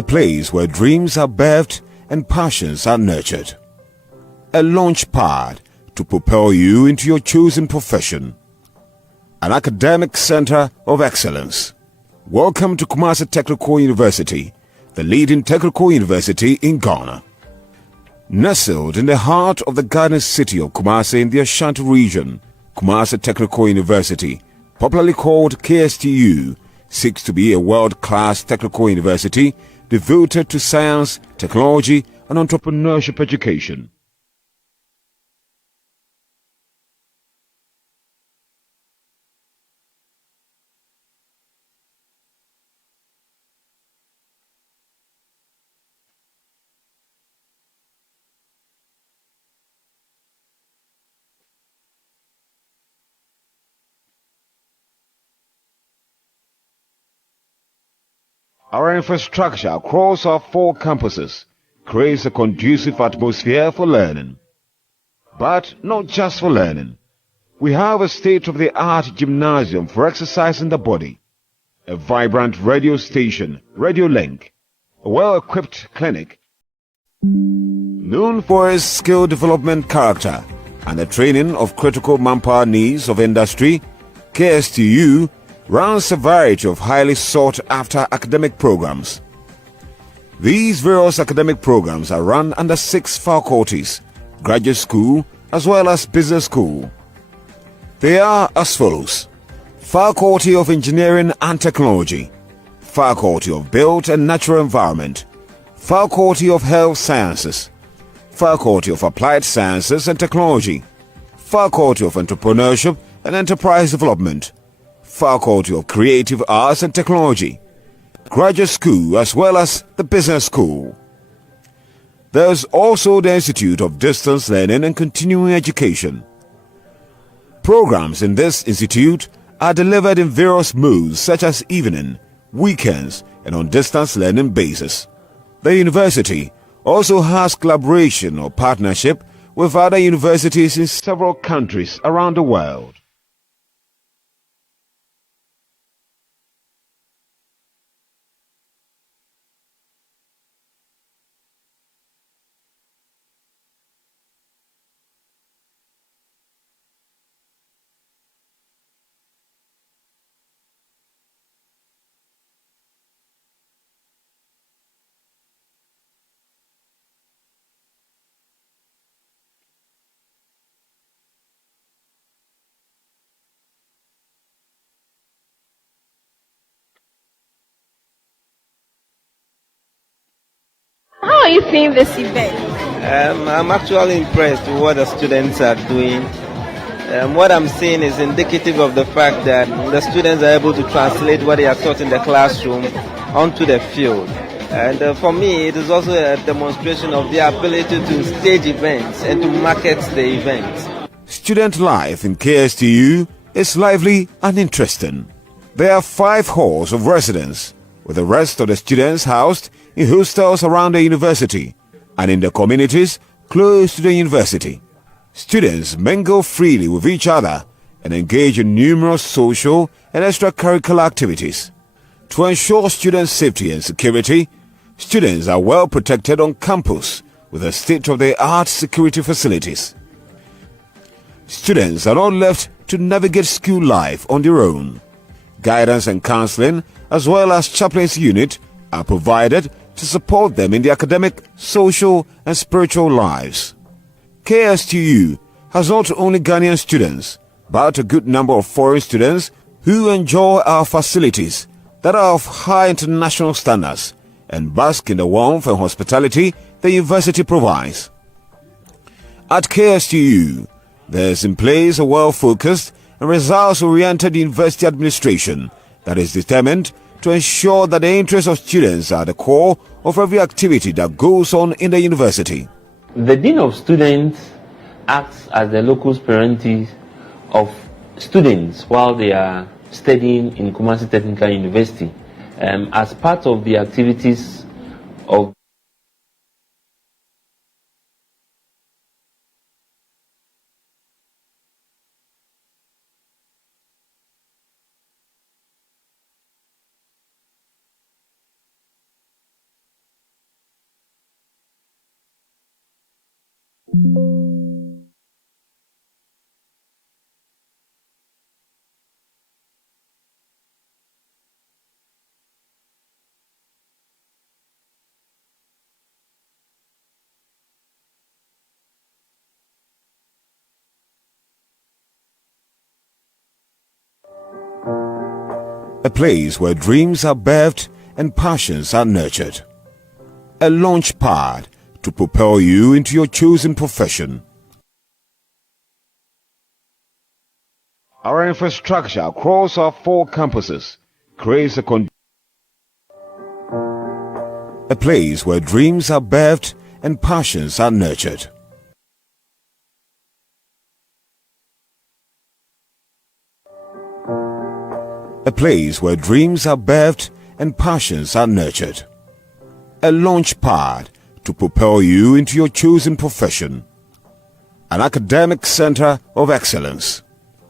a place where dreams are birthed and passions are nurtured. A launch pad to propel you into your chosen profession. An academic center of excellence. Welcome to Kumasi Technical University, the leading technical university in Ghana. Nestled in the heart of the garden city of Kumasi in the Ashanti region, Kumasi Technical University, popularly called KSTU, seeks to be a world-class technical university devoted to science, technology, and entrepreneurship education. Our infrastructure across our 4 campuses creates a conducive atmosphere for learning. But not just for learning. We have a state-of-the-art gymnasium for exercising the body, a vibrant radio station, Radio Link, a well-equipped clinic, known for its skill development character and the training of critical manpower needs of industry. KSTU runs a variety of highly sought-after academic programs. These various academic programs are run under 6 faculties, graduate school as well as business school. They are as follows: Faculty of Engineering and Technology, Faculty of Built and Natural Environment, Faculty of Health Sciences, Faculty of Applied Sciences and Technology, Faculty of Entrepreneurship and Enterprise Development, Faculty of Creative Arts and Technology, Graduate School as well as the Business School. There is also the Institute of Distance Learning and Continuing Education. Programs in this institute are delivered in various modes such as evening, weekends, and on distance learning basis. The university also has collaboration or partnership with other universities in several countries around the world. How are you seeing this event? I'm actually impressed with what the students are doing. What I'm seeing is indicative of the fact that the students are able to translate what they are taught in the classroom onto the field. And for me, it is also a demonstration of their ability to stage events and to market the events. Student life in KSTU is lively and interesting. There are 5 halls of residence, with the rest of the students housed in hostels around the university and in the communities close to the university. Students mingle freely with each other and engage in numerous social and extracurricular activities. To ensure student safety and security, students are well protected on campus with the state-of-the-art security facilities. Students are not left to navigate school life on their own. Guidance and counseling as well as chaplains unit are provided to support them in their academic, social and spiritual lives. KSTU has not only Ghanaian students, but a good number of foreign students who enjoy our facilities that are of high international standards and bask in the warmth and hospitality the university provides. At KSTU, there is in place a well-focused and results-oriented university administration that is determined to ensure that the interests of students are the core of every activity that goes on in the university. The Dean of Students acts as the locus parentis of students while they are studying in Kumasi Technical University. As part of the activities of A place where dreams are birthed and passions are nurtured. A launch pad to propel you into your chosen profession. Our infrastructure across our 4 campuses creates a place where dreams are birthed and passions are nurtured. A place where dreams are birthed and passions are nurtured. A launch pad to propel you into your chosen profession. An academic center of excellence.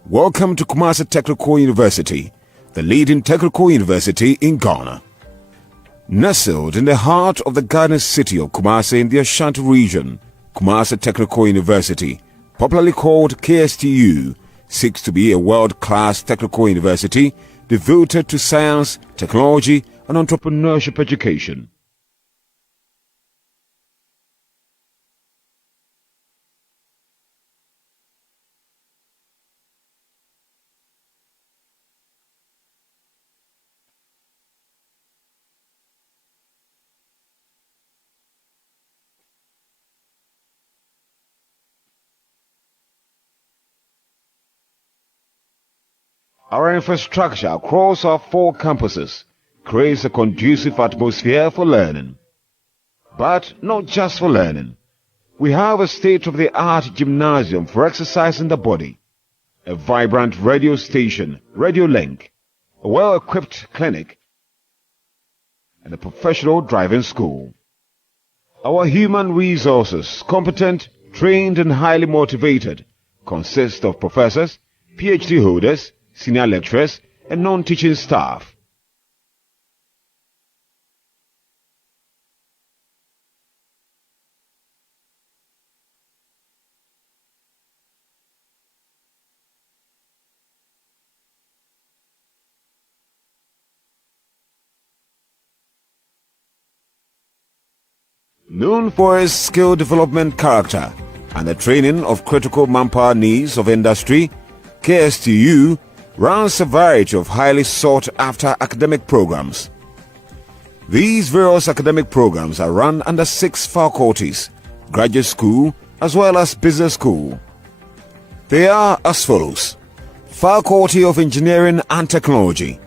Welcome to Kumasi Technical University, the leading technical university in Ghana. Nestled in the heart of the Ghanaian city of Kumasi in the Ashanti region, Kumasi Technical University, popularly called KSTU, seeks to be a world-class technical university devoted to science, technology, and entrepreneurship education. Our infrastructure across our 4 campuses creates a conducive atmosphere for learning. But not just for learning. We have a state-of-the-art gymnasium for exercising the body, a vibrant radio station, Radio Link, a well-equipped clinic, and a professional driving school. Our human resources, competent, trained, and highly motivated, consist of professors, PhD holders, senior lecturers, and non-teaching staff. Known for its skill development character and the training of critical manpower needs of industry, KSTU runs a variety of highly sought-after academic programs. These various academic programs are run under 6 faculties, graduate school as well as business school. They are as follows: Faculty of Engineering and Technology,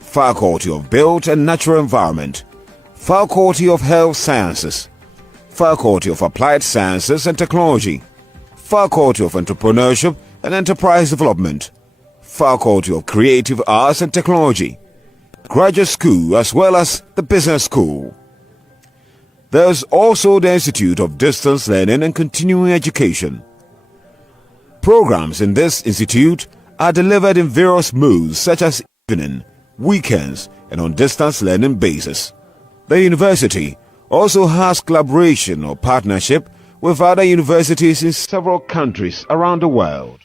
Faculty of Built and Natural Environment, Faculty of Health Sciences, Faculty of Applied Sciences and Technology, Faculty of Entrepreneurship and Enterprise Development, Faculty of Creative Arts and Technology, Graduate School as well as the Business School. There is also the Institute of Distance Learning and Continuing Education. Programs in this institute are delivered in various modes such as evening, weekends, and on distance learning basis. The university also has collaboration or partnership with other universities in several countries around the world.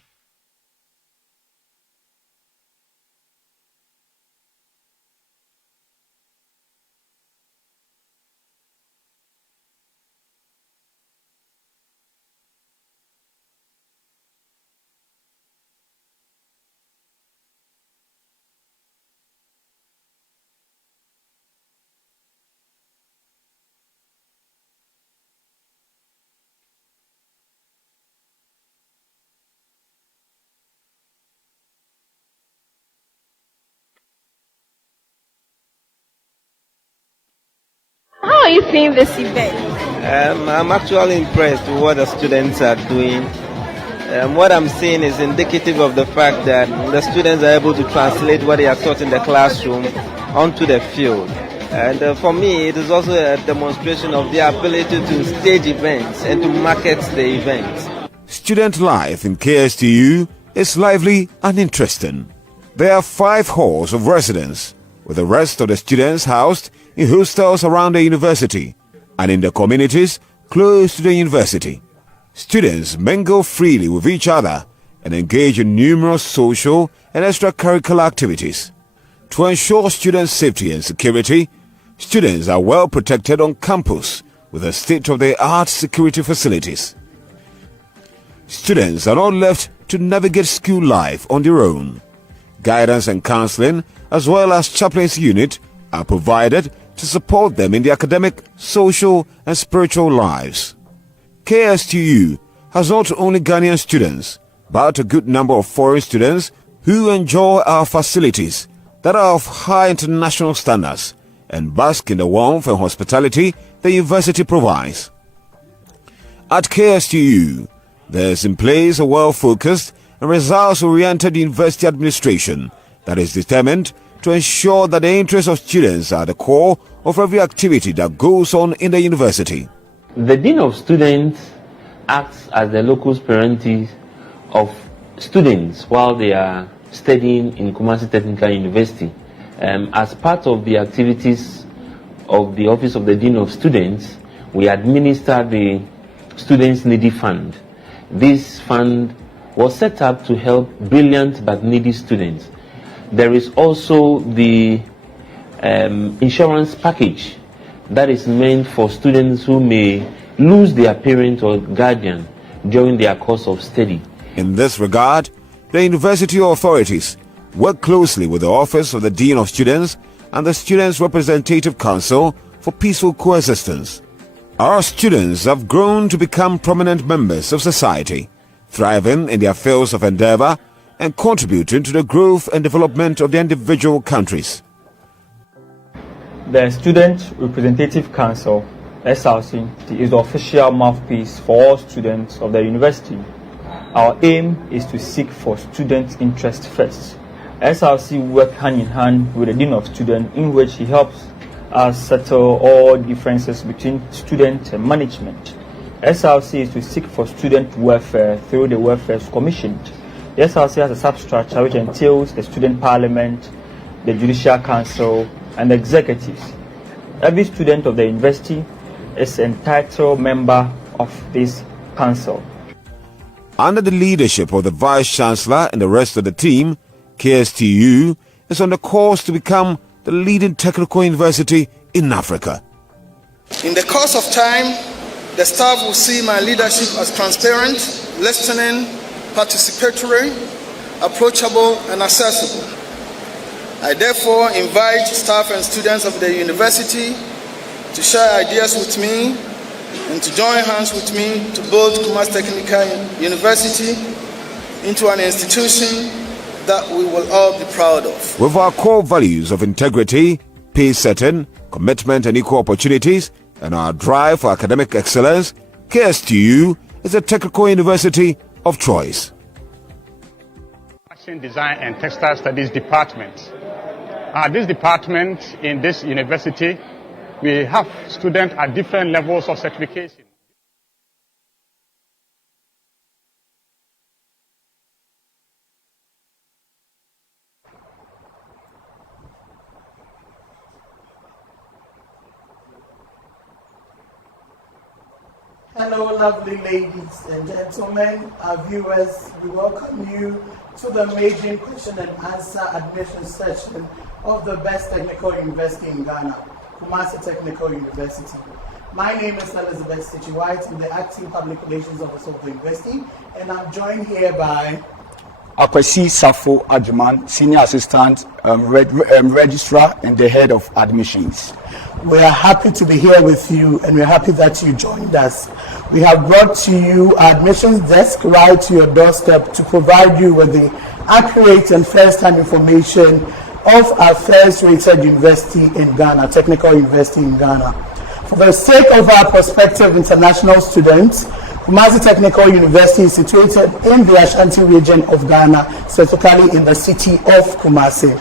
How are you seeing this event? I'm actually impressed with what the students are doing. What I'm seeing is indicative of the fact that the students are able to translate what they are taught in the classroom onto the field. And for me, it is also a demonstration of their ability to stage events and to market the events. Student life in KSTU is lively and interesting. There are 5 halls of residence, with the rest of the students housed in hostels around the university and in the communities close to the university. Students mingle freely with each other and engage in numerous social and extracurricular activities. To ensure student safety and security, students are well protected on campus with a state-of-the-art security facilities. Students are not left to navigate school life on their own. Guidance and counseling, as well as chaplains unit, are provided to support them in their academic, social, and spiritual lives. KSTU has not only Ghanaian students, but a good number of foreign students who enjoy our facilities that are of high international standards and bask in the warmth and hospitality the university provides. At KSTU, there is in place a well-focused and results-oriented university administration that is determined to ensure that the interests of students are the core of every activity that goes on in the university. The Dean of Students acts as the locus parentis of students while they are studying in Kumasi Technical University. As part of the activities of the Office of the Dean of Students, we administer the Students Needy Fund. This fund was set up to help brilliant but needy students. There is also the insurance package that is meant for students who may lose their parent or guardian during their course of study. In this regard, the university authorities work closely with the Office of the Dean of Students and the Students' Representative Council for peaceful coexistence. Our students have grown to become prominent members of society, thriving in their fields of endeavor and contributing to the growth and development of their individual countries. The Student Representative Council, SRC, is the official mouthpiece for all students of the university. Our aim is to seek for student interest first. SRC works hand in hand with the Dean of Students, in which he helps us settle all differences between students and management. SRC is to seek for student welfare through the Welfare Commission. The SRC has a substructure which entails the Student Parliament, the Judicial Council, and the executives. Every student of the university is an entitled member of this council. Under the leadership of the Vice-Chancellor and the rest of the team, KSTU is on the course to become the leading technical university in Africa. In the course of time, the staff will see my leadership as transparent, listening, participatory, approachable, and accessible. I therefore invite staff and students of the university to share ideas with me and to join hands with me to build Kumasi Technical University into an institution that we will all be proud of. With our core values of integrity, pace setting, commitment and equal opportunities, and our drive for academic excellence, KSTU is a technical university of choice. Fashion Design and Textile Studies Department. This department in this university, we have students at different levels of certification. Hello, lovely ladies and gentlemen, our viewers, we welcome you to the maiden question and answer admission session of the best technical university in Ghana, Kumasi Technical University. My name is Elizabeth Sencherey, I'm the acting public relations officer of the university, and I'm joined here by Akwasi Safo Adjuman, Senior Assistant Registrar and the Head of Admissions. We are happy to be here with you, and we're happy that you joined us. We have brought to you our admissions desk right to your doorstep to provide you with the accurate and first-hand information of our first-rated university in Ghana, Technical University in Ghana. For the sake of our prospective international students, Kumasi Technical University is situated in the Ashanti region of Ghana, specifically in the city of Kumasi,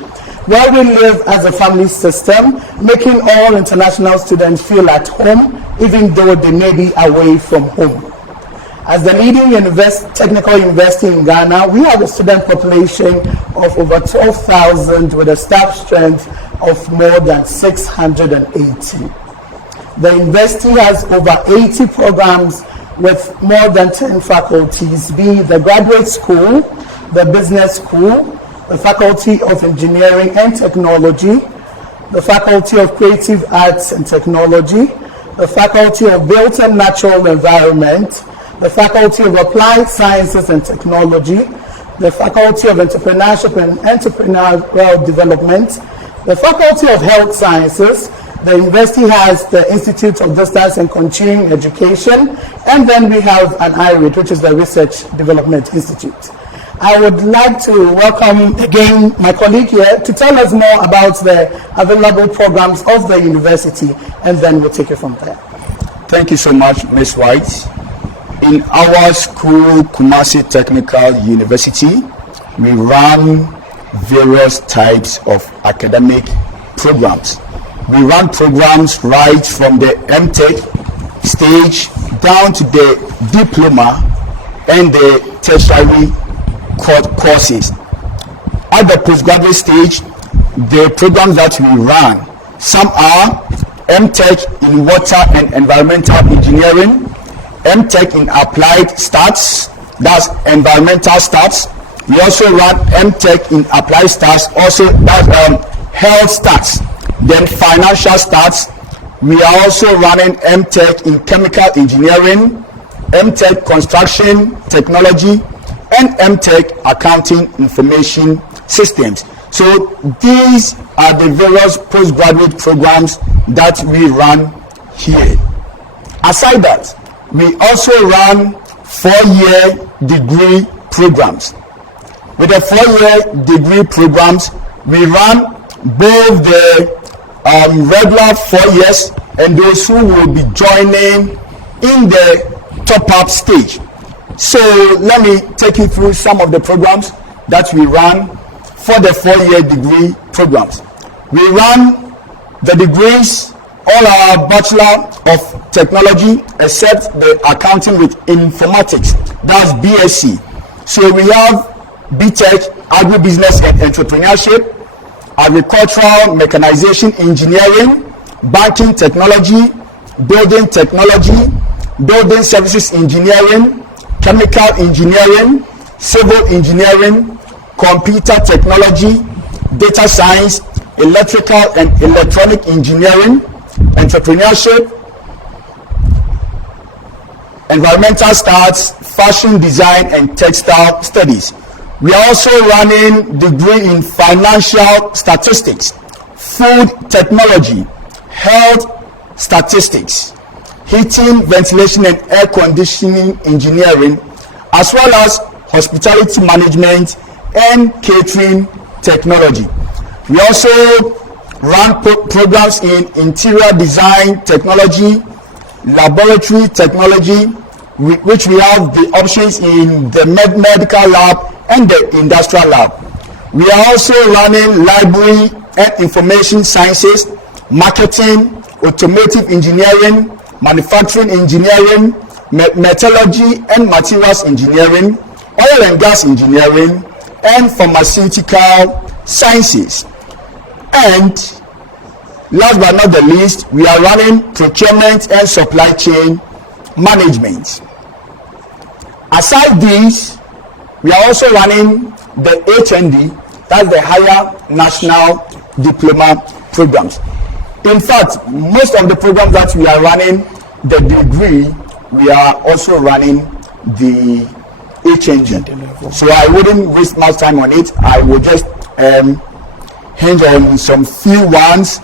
where we live as a family system, making all international students feel at home, even though they may be away from home. As the leading technical university in Ghana, we have a student population of over 12,000 with a staff strength of more than 680. The university has over 80 programs with more than 10 faculties, be the graduate school, the business school, the Faculty of Engineering and Technology, the Faculty of Creative Arts and Technology, the Faculty of Built and Natural Environment, the Faculty of Applied Sciences and Technology, the Faculty of Entrepreneurship and Entrepreneurial Development, the Faculty of Health Sciences. The university has the Institute of Distance and Continuing Education, and then we have an IRID, which is the Research Development Institute. I would like to welcome again my colleague here to tell us more about the available programs of the university, and then we'll take it from there. Thank you so much, Ms. White. In our school, Kumasi Technical University, we run various types of academic programs. We run programs right from the MTech stage down to the diploma and the tertiary courses. At the postgraduate stage, the programs that we run, some are MTech in Water and Environmental Engineering, MTech in Applied Stats, that's environmental stats. We also run MTech in Applied Stats, also that's health stats. Then financial stats. We are also running MTech in Chemical Engineering, MTech Construction Technology, and MTech Accounting Information Systems. So these are the various postgraduate programs that we run here. Aside that, we also run 4-year degree programs. With the 4-year degree programs, we run both the regular 4 years and those who will be joining in the top-up stage. So let me take you through some of the programs that we run for the 4-year degree programs. We run the degrees, all our Bachelor of Technology except the Accounting with Informatics, that's BSc. So we have BTech, Agribusiness and Entrepreneurship, Agricultural Mechanization Engineering, Banking Technology, Building Technology, Building Services Engineering, Chemical Engineering, Civil Engineering, Computer Technology, Data Science, Electrical and Electronic Engineering, Entrepreneurship, Environmental Stats, Fashion Design and Textile Studies. We are also running degree in Financial Statistics, Food Technology, Health Statistics, Heating, Ventilation and Air Conditioning Engineering, as well as Hospitality Management and Catering Technology. We also run programs in Interior Design Technology, Laboratory Technology, which we have the options in the medical lab and the industrial lab. We are also running Library and Information Sciences, Marketing, Automotive Engineering, Manufacturing Engineering, Metallurgy and Materials Engineering, Oil and Gas Engineering, and Pharmaceutical Sciences. And last but not the least, we are running Procurement and Supply Chain Management. Aside these, we are also running the HND, that's the Higher National Diploma Programs. In fact, most of the programs that we are running, the degree, we are also running the HND. So I wouldn't waste much time on it. I will just hinge on some few ones.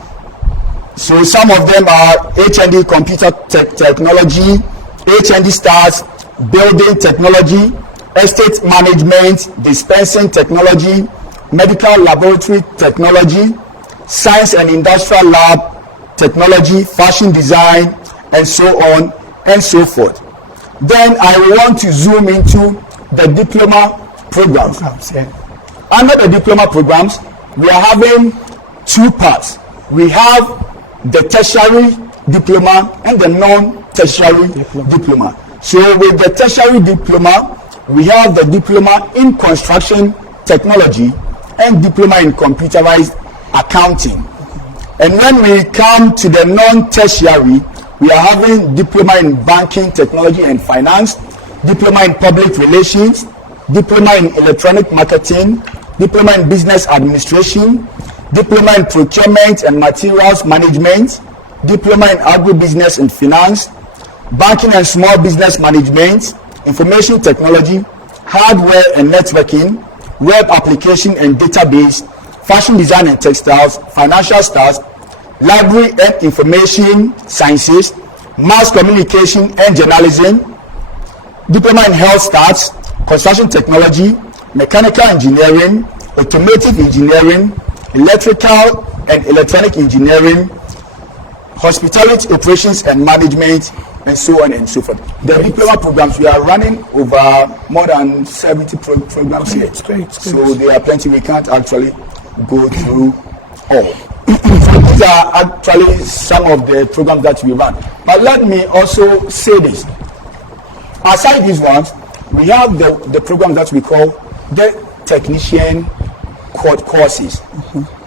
So some of them are HND Computer Technology, HND Stars, Building Technology, Estate Management, Dispensing Technology, Medical Laboratory Technology, Science and Industrial Lab Technology, Fashion Design, and so on and so forth. Then I want to zoom into the diploma programs. Under the diploma programs, we are having two parts. We have the tertiary diploma and the non-tertiary diploma. So with the tertiary diploma, we have the diploma in construction technology and diploma in computerized accounting. And when we come to the non-tertiary, We are having diploma in banking, technology and finance, diploma in public relations, diploma in electronic marketing, diploma in business administration, diploma in procurement and materials management, diploma in agribusiness and finance, banking and small business management, information technology, hardware and networking, web application and database, fashion design and textiles, financial stats, library and information sciences, mass communication and journalism, diploma in health stats, construction technology, mechanical engineering, automotive engineering, electrical and electronic engineering, hospitality operations and management, and so on and so forth. The diploma programs, we are running over more than 70 programs here. So there are plenty, we can't actually go through all. So these are actually some of the programs that we run. But let me also say this. Aside these ones, we have the programs that we call the technician courses.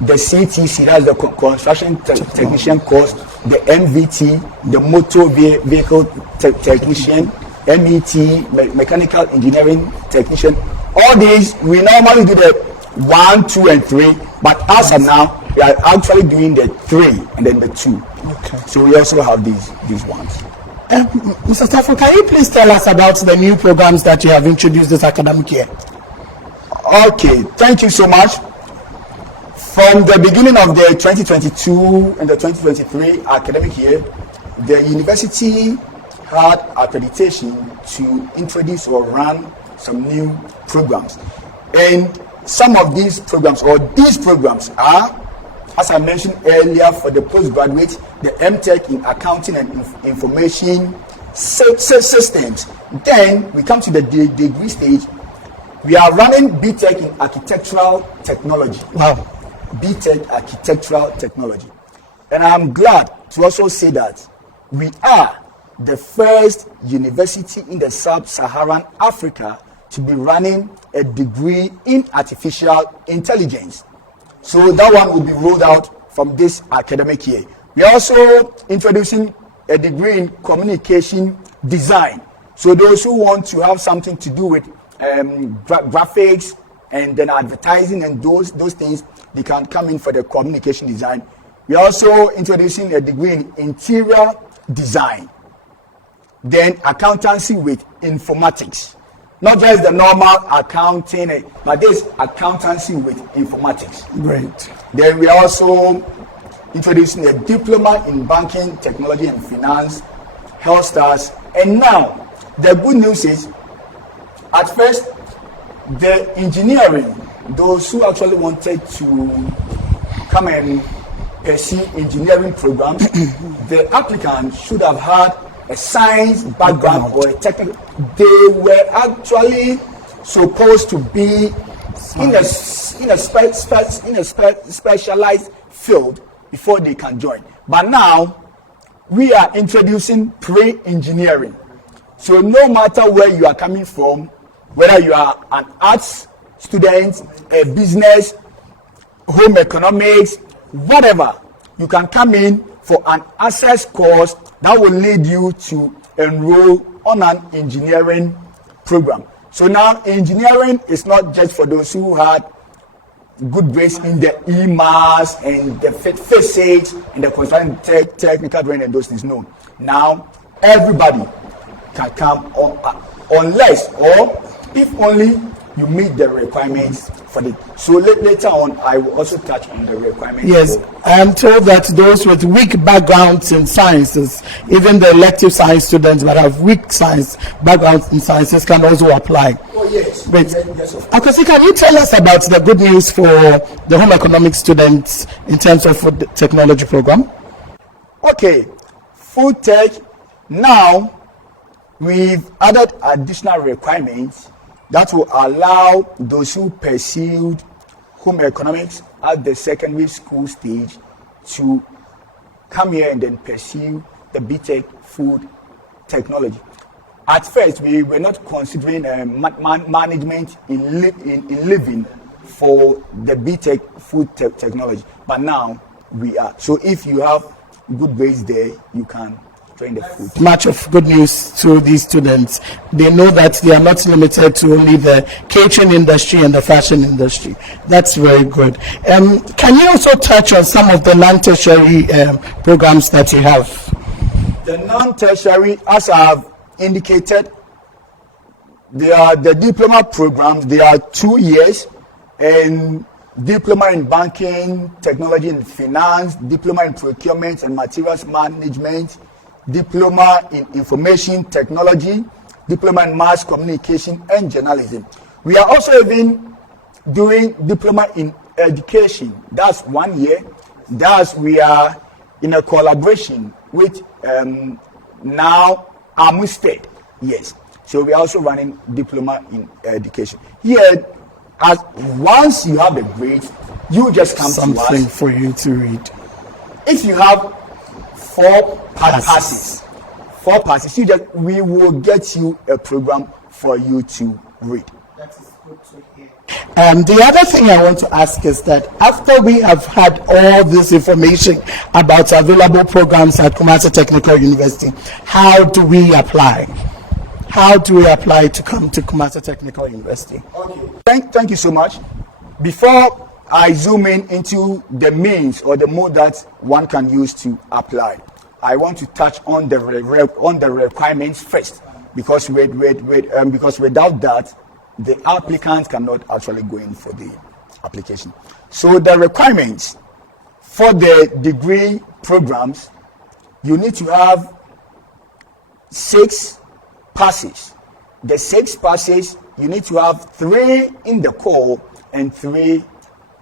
The CTC, that's the construction technician course, the MVT, the motor vehicle technician, MET, mechanical engineering technician. All these, we normally do the 1, 2, and 3, but as of now, we are actually doing the 3 and then the 2. Okay. So we also have these ones. Mr. Stafford, can you please tell us about the new programs that you have introduced this academic year? Okay, thank you so much. From the beginning of the 2022 and the 2023 academic year, the university had accreditation to introduce or run some new programs. And some of these programs, or these programs are, as I mentioned earlier, for the postgraduate, the MTech in accounting and information systems. Then we come to the degree stage. We are running BTech in architectural technology. Wow. BTech architectural technology. And I'm glad to also say that we are the first university in the sub-Saharan Africa to be running a degree in artificial intelligence. So that one will be rolled out from this academic year. We are also introducing a degree in communication design. So those who want to have something to do with graphics and then advertising and those things, they can come in for the communication design. We are also introducing a degree in interior design. Then accountancy with informatics. Not just the normal accounting, but this accountancy with informatics. Great. Then we are also introducing a diploma in banking, technology and finance, health stars. And now, the good news is, at first, the engineering, those who actually wanted to come and pursue engineering programs, the applicant should have had a science background or a technical. They were actually supposed to be in a specialized field before they can join. But now we are introducing pre-engineering. So no matter where you are coming from, whether you are an arts student, a business, home economics, whatever, you can come in for an access course that will lead you to enroll on an engineering program. So now engineering is not just for those who had good grades in the e-maths and the physics and the construction technical drawing and those things. No. Now everybody can come on, unless or if only you meet the requirements for it. So later on, I will also touch on the requirements. Yes, I am told that those with weak backgrounds in sciences, even the elective science students that have weak science backgrounds in sciences, can also apply. Oh yes. Great. Yes, Akwasi, can you tell us about the good news for the home economics students in terms of food technology program? Okay, food tech. Now we've added additional requirements that will allow those who pursued home economics at the secondary school stage to come here and then pursue the BTech food technology. At first, we were not considering management in living for the BTech food technology, but now we are. So if you have good grades there, you can train the food. Much of good news to these students. They know that they are not limited to only the catering industry and the fashion industry. That's very good. Can you also touch on some of the non-tertiary programs that you have? The non-tertiary, as I have indicated, they are the diploma programs. They are 2 years, and diploma in banking, technology and finance, diploma in procurement and materials management, diploma in information technology, diploma in mass communication and journalism. We are also even doing diploma in education. That's 1 year. We are in a collaboration with now Amistad. Yes. So we are also running diploma in education. Here, as once you have the grades, you just come something to us for you to read. If you have 4 passes, we will get you a program for you to read. That is good to hear. The other thing I want to ask is that after we have had all this information about available programs at Kumasi Technical University, how do we apply? How do we apply to come to Kumasi Technical University? Okay. Thank you so much. Before I zoom into the means or the mode that one can use to apply, I want to touch on the requirements first, because because without that, the applicant cannot actually go in for the application. So the requirements for the degree programs, you need to have 6 passes. The 6 passes, you need to have 3 in the core and 3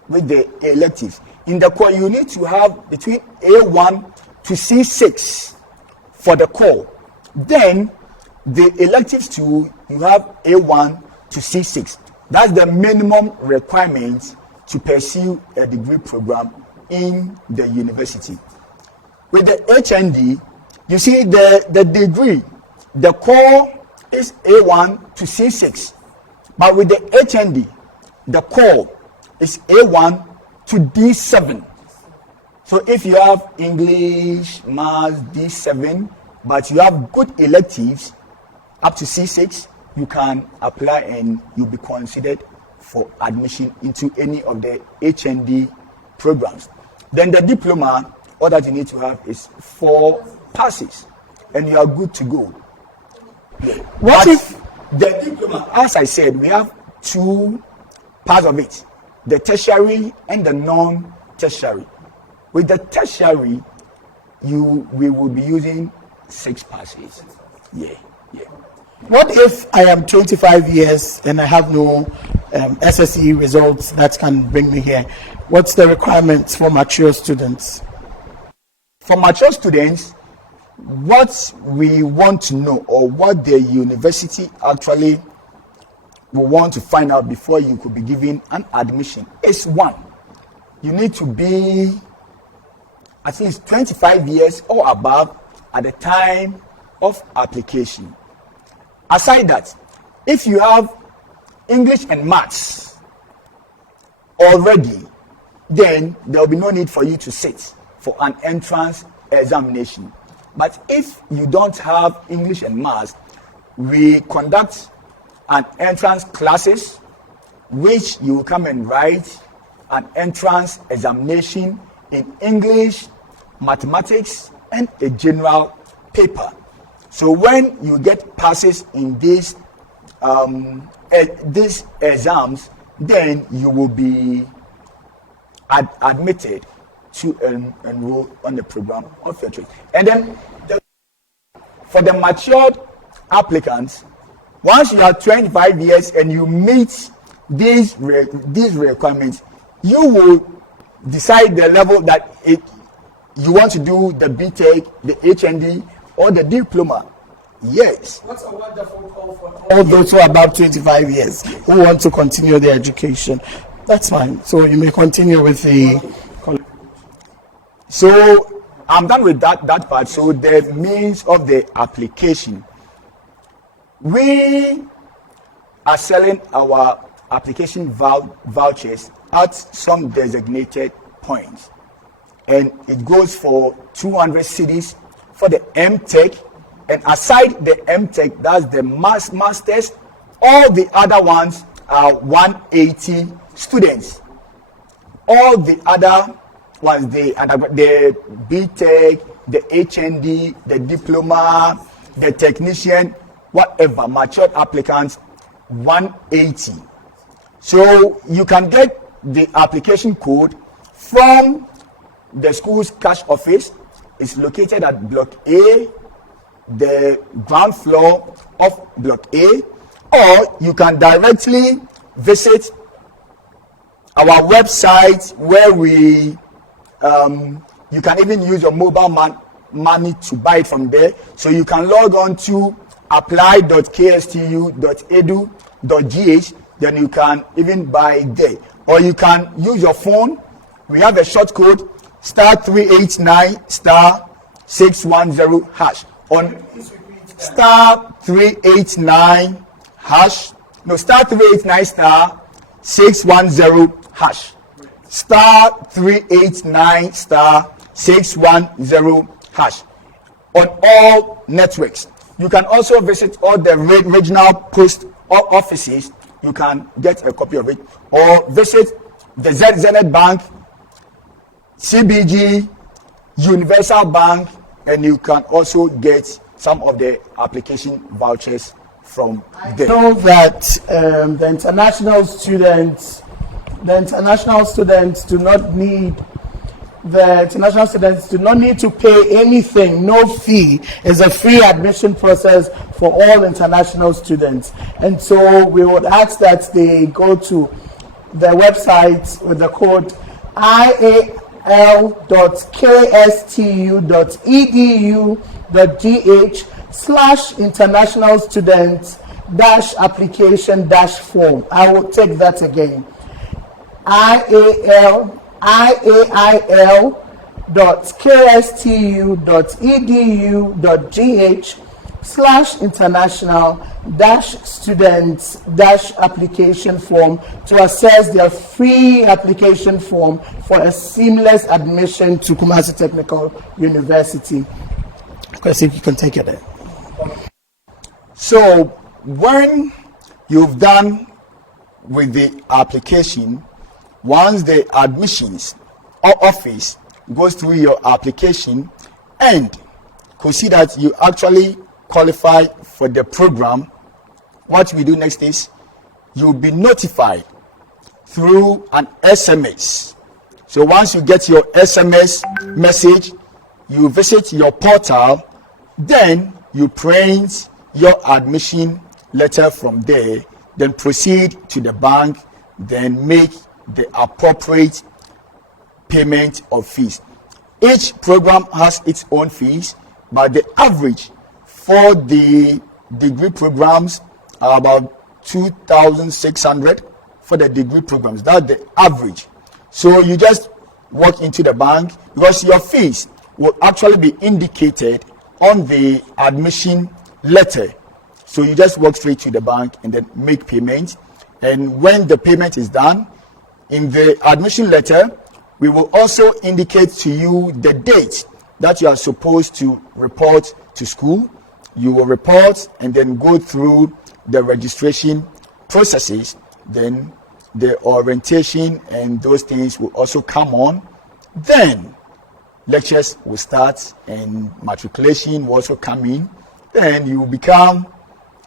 with the electives. In the core, you need to have between A1 to C6 for the core. Then the electives too, you have A1 to C6. That's the minimum requirement to pursue a degree program in the university. With the HND, you see the degree, the core is A1 to C6, but with the HND, the core is A1 to D7. So if you have English, Maths, D7, but you have good electives up to C6, you can apply and you'll be considered for admission into any of the HND programs. Then the diploma, all that you need to have is 4 passes, and you are good to go. Yeah. What if the diploma, as I said, we have 2 parts of it, the tertiary and the non-tertiary. With the tertiary, we will be using 6 passes. Yeah. What if I am 25 years and I have no SSE results that can bring me here? What's the requirements for mature students? For mature students, what we want to know, or what the university actually will want to find out before you could be given an admission, is 1, you need to be at least 25 years or above at the time of application. Aside that, if you have English and Maths already, then there will be no need for you to sit for an entrance examination. But if you don't have English and Maths, we conduct an entrance classes, which you will come and write an entrance examination in English, mathematics, and a general paper. So when you get passes in these exams, then you will be admitted to enroll on the program of your choice. And then for the matured applicants, once you are 25 years and you meet these requirements, you will decide the level that you want to do, the BTech, the HND, or the diploma. Yes. What's a wonderful call for all those who are about 25 years who want to continue their education. That's fine. So you may continue with the... So I'm done with that part. So the means of the application. We are selling our application vouchers at some designated points. And it goes for 200 cedis for the MTech, and aside the MTech, that's the masters. All the other ones are 180 students. All the other ones, the BTech, the HND, the diploma, the technician, whatever, matured applicants, 180. So you can get the application code from the school's cash office. It's located at Block A, the ground floor of Block A, or you can directly visit our website where we you can even use your mobile money to buy it from there. So you can log on to apply.kstu.edu.gh, then you can even buy it there, or you can use your phone. We have a short code *389*610# on *389# *389*610# *389*610# on all networks. You can also visit all the regional post offices. You can get a copy of it, or visit the Zenith Bank, CBG, Universal Bank, and you can also get some of the application vouchers from there. I know that the international students do not need to pay anything, no fee. It's a free admission process for all international students. And so we would ask that they go to the website with the code ial.kstu.edu.gh/international student application form. I will take that again. ial.kstu.edu.gh/international students application form to access their free application form for a seamless admission to Kumasi Technical University. Chris, if you can take it there. So when you've done with the application, once the admissions office goes through your application and could see that you actually qualify for the program, what we do next is you'll be notified through an SMS. So once you get your SMS message, you visit your portal, then you print your admission letter from there, then proceed to the bank, then make the appropriate payment of fees. Each program has its own fees, but the average for the degree programs are about 2,600 for the degree programs. That's the average. So you just walk into the bank, because your fees will actually be indicated on the admission letter. So you just walk straight to the bank and then make payment. And when the payment is done, in the admission letter, we will also indicate to you the date that you are supposed to report to school. You will report and then go through the registration processes. Then the orientation and those things will also come on. Then lectures will start and matriculation will also come in. Then you will become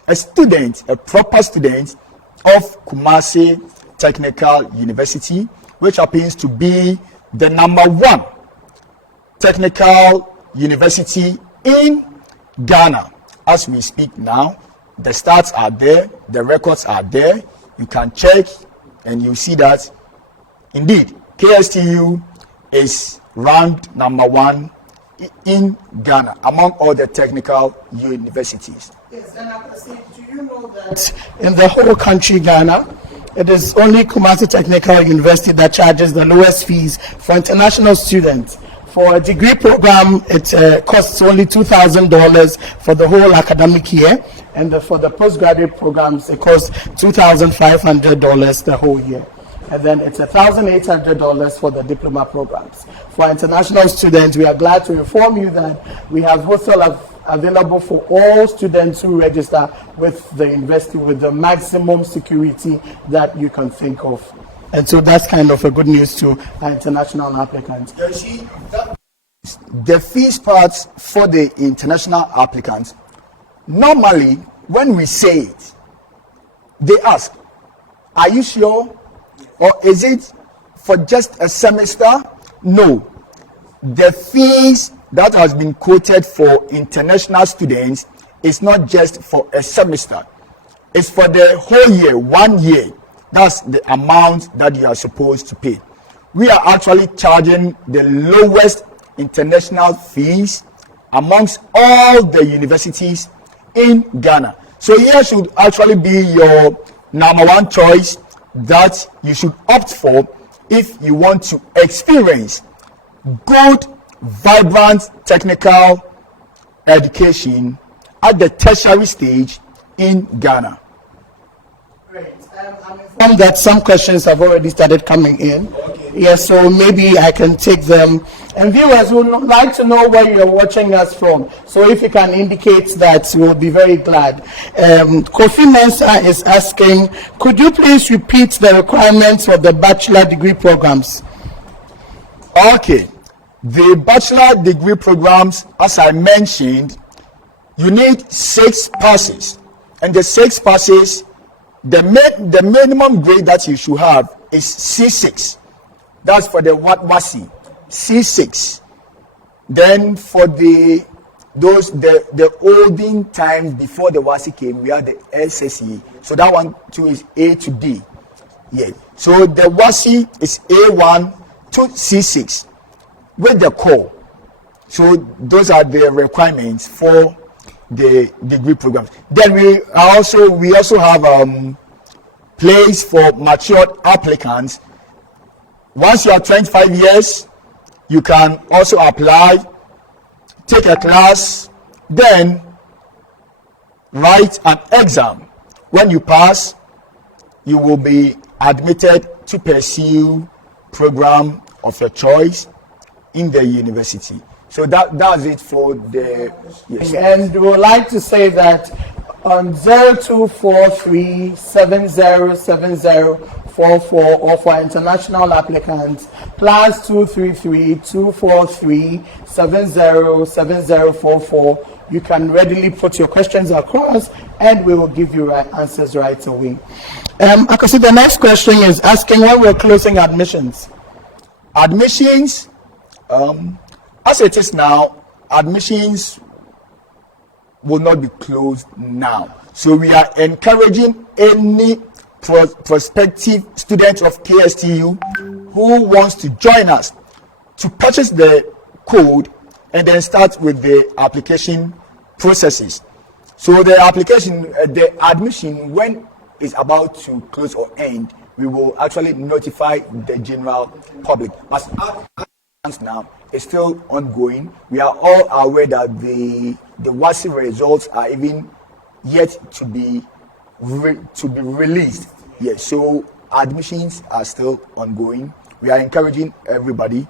a student, a proper student of Kumasi Technical University, which happens to be the #1 technical university in Ghana. As we speak now, the stats are there, the records are there. You can check and you see that indeed KSTU is ranked #1 in Ghana among all the technical universities. Yes, and do you know that in the whole country, Ghana, it is only Kumasi Technical University that charges the lowest fees for international students. For a degree program, it costs only $2,000 for the whole academic year, and for the postgraduate programs, it costs $2,500 the whole year. and then it's $1,800 for the diploma programs. For international students, we are glad to inform you that we have hostel available for all students who register with the university with the maximum security that you can think of. And so that's kind of a good news to our international applicants. You see, the fees parts for the international applicants, normally when we say it, they ask, are you sure? Or is it for just a semester? No. The fees that has been quoted for international students is not just for a semester. It's for the whole year, 1 year. That's the amount that you are supposed to pay. We are actually charging the lowest international fees amongst all the universities in Ghana. So here should actually be your number one choice that you should opt for if you want to experience good, vibrant technical education at the tertiary stage in Ghana. Great. I'm informed that some questions have already started coming in. Okay. Yes, so maybe I can take them. And viewers would like to know where you're watching us from. So if you can indicate that, we'll be very glad. Kofi Mensah is asking, could you please repeat the requirements for the bachelor degree programs? Okay. The bachelor degree programs, as I mentioned, you need 6 passes. And the 6 passes, the minimum grade that you should have is C6. That's for the WASI. C6. Then for the olden times before the WASI came, we had the SSE. So that one too is A to D. Yeah. So the WASI is A1 to C6 with the core. So those are the requirements for the degree programs. Then we also have place for matured applicants. Once you are 25 years, you can also apply, take a class, then write an exam. When you pass, you will be admitted to pursue program of your choice in the university. So that's it for the yes. And we would like to say that on 0243-707044 or for international applicants, +233-243-707044, you can readily put your questions across and we will give you answers right away. Akasi, the next question is asking when we're closing admissions. Admissions, as it is now, admissions will not be closed now. So we are encouraging any prospective student of KSTU who wants to join us to purchase the code and then start with the application processes. So the application, the admission, when it's about to close or end, we will actually notify the general public. But now it's still ongoing. We are all aware that the WASI results are even yet to be released. Yes, so admissions are still ongoing. We are encouraging everybody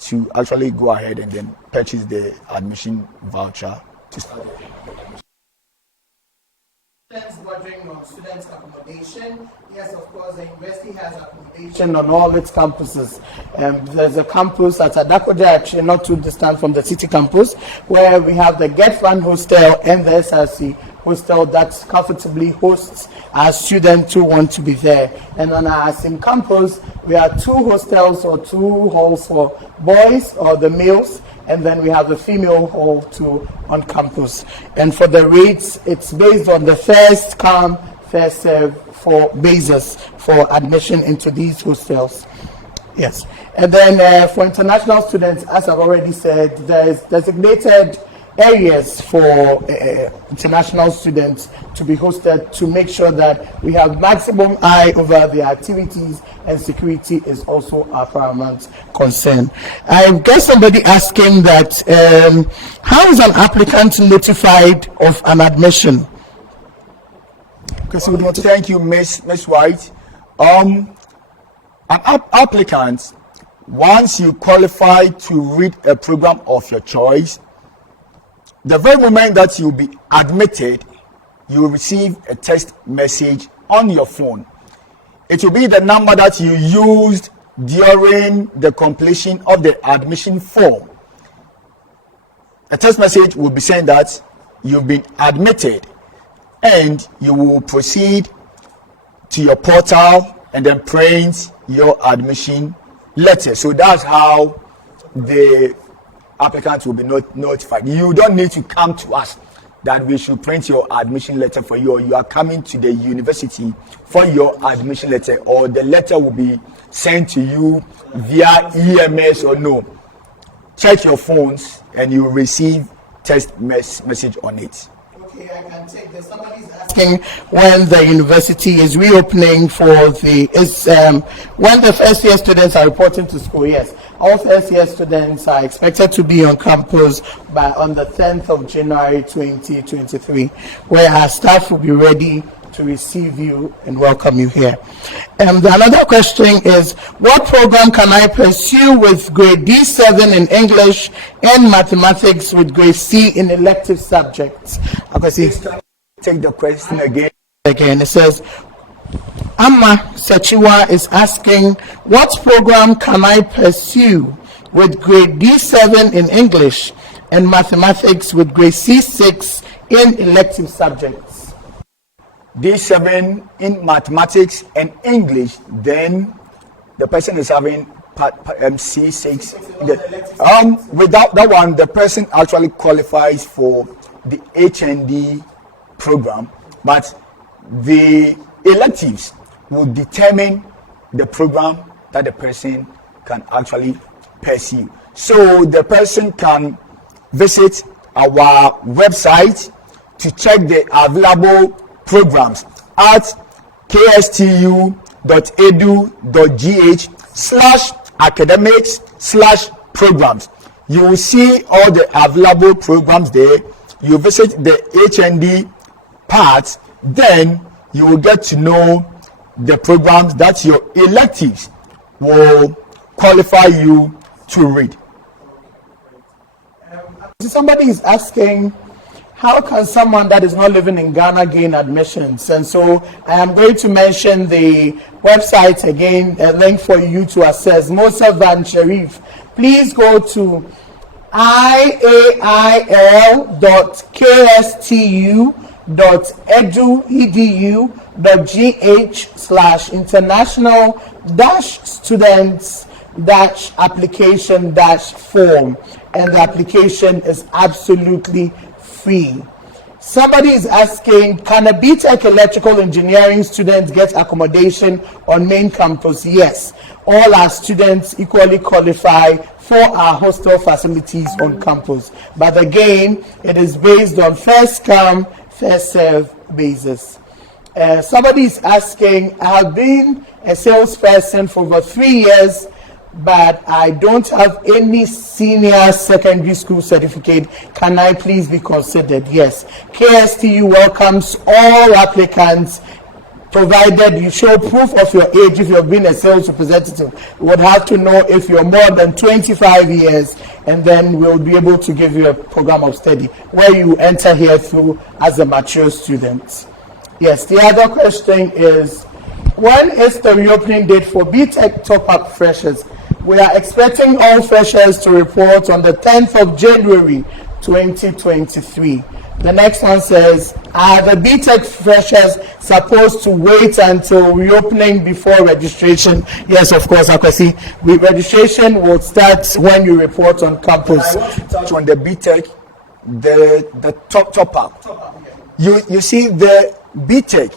to actually go ahead and then purchase the admission voucher to start. Wondering on students' accommodation. Yes, of course, the university has accommodation on all its campuses. There's a campus at Adakoja, actually not too distant from the city campus, where we have the Get Fund Hostel and the SRC hostel that comfortably hosts our students who want to be there. And on our same campus, we have 2 hostels or 2 halls for boys or the males, and then we have the female hall too on campus. And for the rates, it's based on the first come, first serve for basis for admission into these hostels. Yes. And then for international students, as I've already said, there is designated areas for international students to be hosted to make sure that we have maximum eye over their activities, and security is also our paramount concern. I get somebody asking that how is an applicant notified of an admission? Thank you, Miss White. An applicant, once you qualify to read a program of your choice, the very moment that you'll be admitted, you will receive a text message on your phone. It will be the number that you used during the completion of the admission form. A text message will be saying that you've been admitted, and you will proceed to your portal and then print your admission letter. So that's how the applicant will be notified. You don't need to come to us that we should print your admission letter for you, or you are coming to the university for your admission letter, or the letter will be sent to you via EMS or no. Check your phones and you will receive text message on it. Okay, I can take this. Somebody's asking when the university is reopening for when the first year students are reporting to school. Yes, all first year students are expected to be on campus on the 10th of January 2023, where our staff will be ready to receive you and welcome you here. Another question is, what program can I pursue with grade D7 in English and mathematics with grade C in elective subjects? Take the question again. It says, Amma Sechiwa is asking, what program can I pursue with grade D7 in English and mathematics with grade C6 in elective subjects? D7 in mathematics and English, then the person is having C6. Without that one, the person actually qualifies for the HND program, but the electives will determine the program that the person can actually pursue. So the person can visit our website to check the available programs at kstu.edu.gh/academics/programs. You will see all the available programs there. You visit the HND part, then you will get to know the programs that your electives will qualify you to read. Somebody is asking, how can someone that is not living in Ghana gain admissions? And so I am going to mention the website again, a link for you to access. Mosa Van Sharif, please go to iar.kstu.edu.gh/international-students-application-form, and the application is absolutely free. Somebody is asking, can a BTech electrical engineering student get accommodation on main campus? Yes, all our students equally qualify for our hostel facilities on campus, but again, it is based on first come, first serve basis. Somebody is asking, I have been a salesperson for over 3 years, but I don't have any senior secondary school certificate. Can I please be considered? Yes. KSTU welcomes all applicants, provided you show proof of your age. If you have been a sales representative, we would have to know if you're more than 25 years, and then we'll be able to give you a program of study where you enter here through as a mature student. Yes, the other question is, when is the reopening date for BTech top-up freshers? We are expecting all freshers to report on the 10th of January 2023. The next one says, are the BTech freshers supposed to wait until reopening before registration? Yes, of course, Akwasi. Registration will start when you report on campus. I want to touch on the BTech, the top-up. You see, the BTech,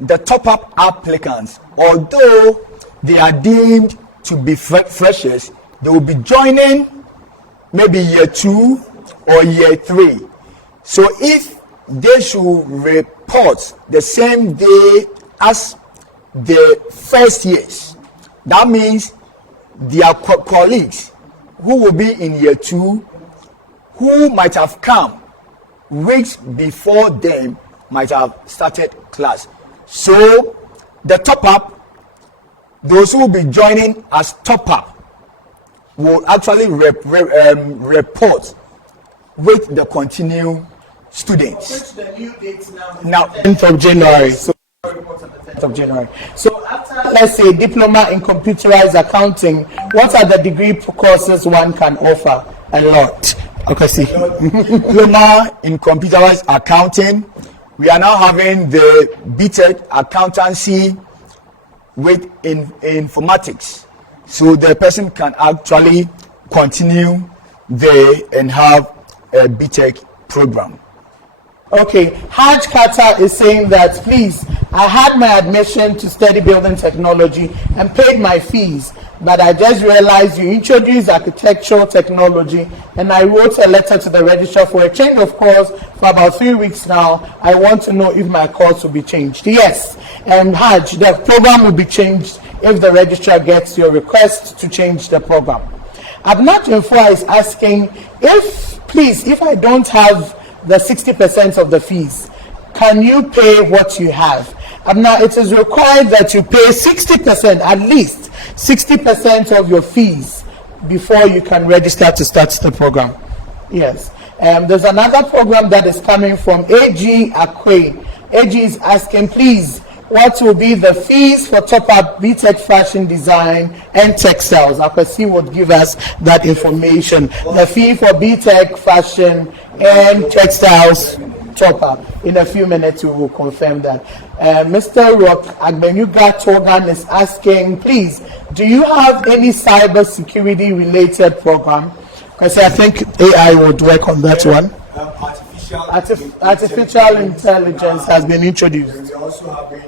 the top-up applicants, although they are deemed to be freshers, they will be joining maybe year 2 or year 3. So if they should report the same day as the first years, that means their colleagues who will be in year 2, who might have come weeks before them, might have started class. So the top-up those who will be joining as top-up will actually report with the continued students. The new date now 10th of January. So, 10th of January. So after, let's say, diploma in computerized accounting, what are the degree courses one can offer? A lot. Okay, see. Diploma in computerized accounting. We are now having the BTech accountancy with informatics. So the person can actually continue there and have a BTech program. Okay, Haj Kata is saying that, please, I had my admission to study building technology and paid my fees, but I just realized you introduced architectural technology, and I wrote a letter to the registrar for a change of course for about 3 weeks now. I want to know if my course will be changed. Yes, and Haj, the program will be changed if the registrar gets your request to change the program. Abnat Info is asking, if I don't have the 60% of the fees, can you pay what you have? Now it is required that you pay 60%, at least 60% of your fees before you can register to start the program. Yes. There's another program that is coming from AG Akwe. AG is asking, please, what will be the fees for top-up BTech fashion design and textiles? Akwesi would give us that information. The fee for BTech fashion and textiles top-up. In a few minutes, we will confirm that. Mr. Rock Agbenyuga Togan is asking, please, do you have any cyber security related program? Because I think AI would work on that one. Artificial intelligence has been introduced. And we also have been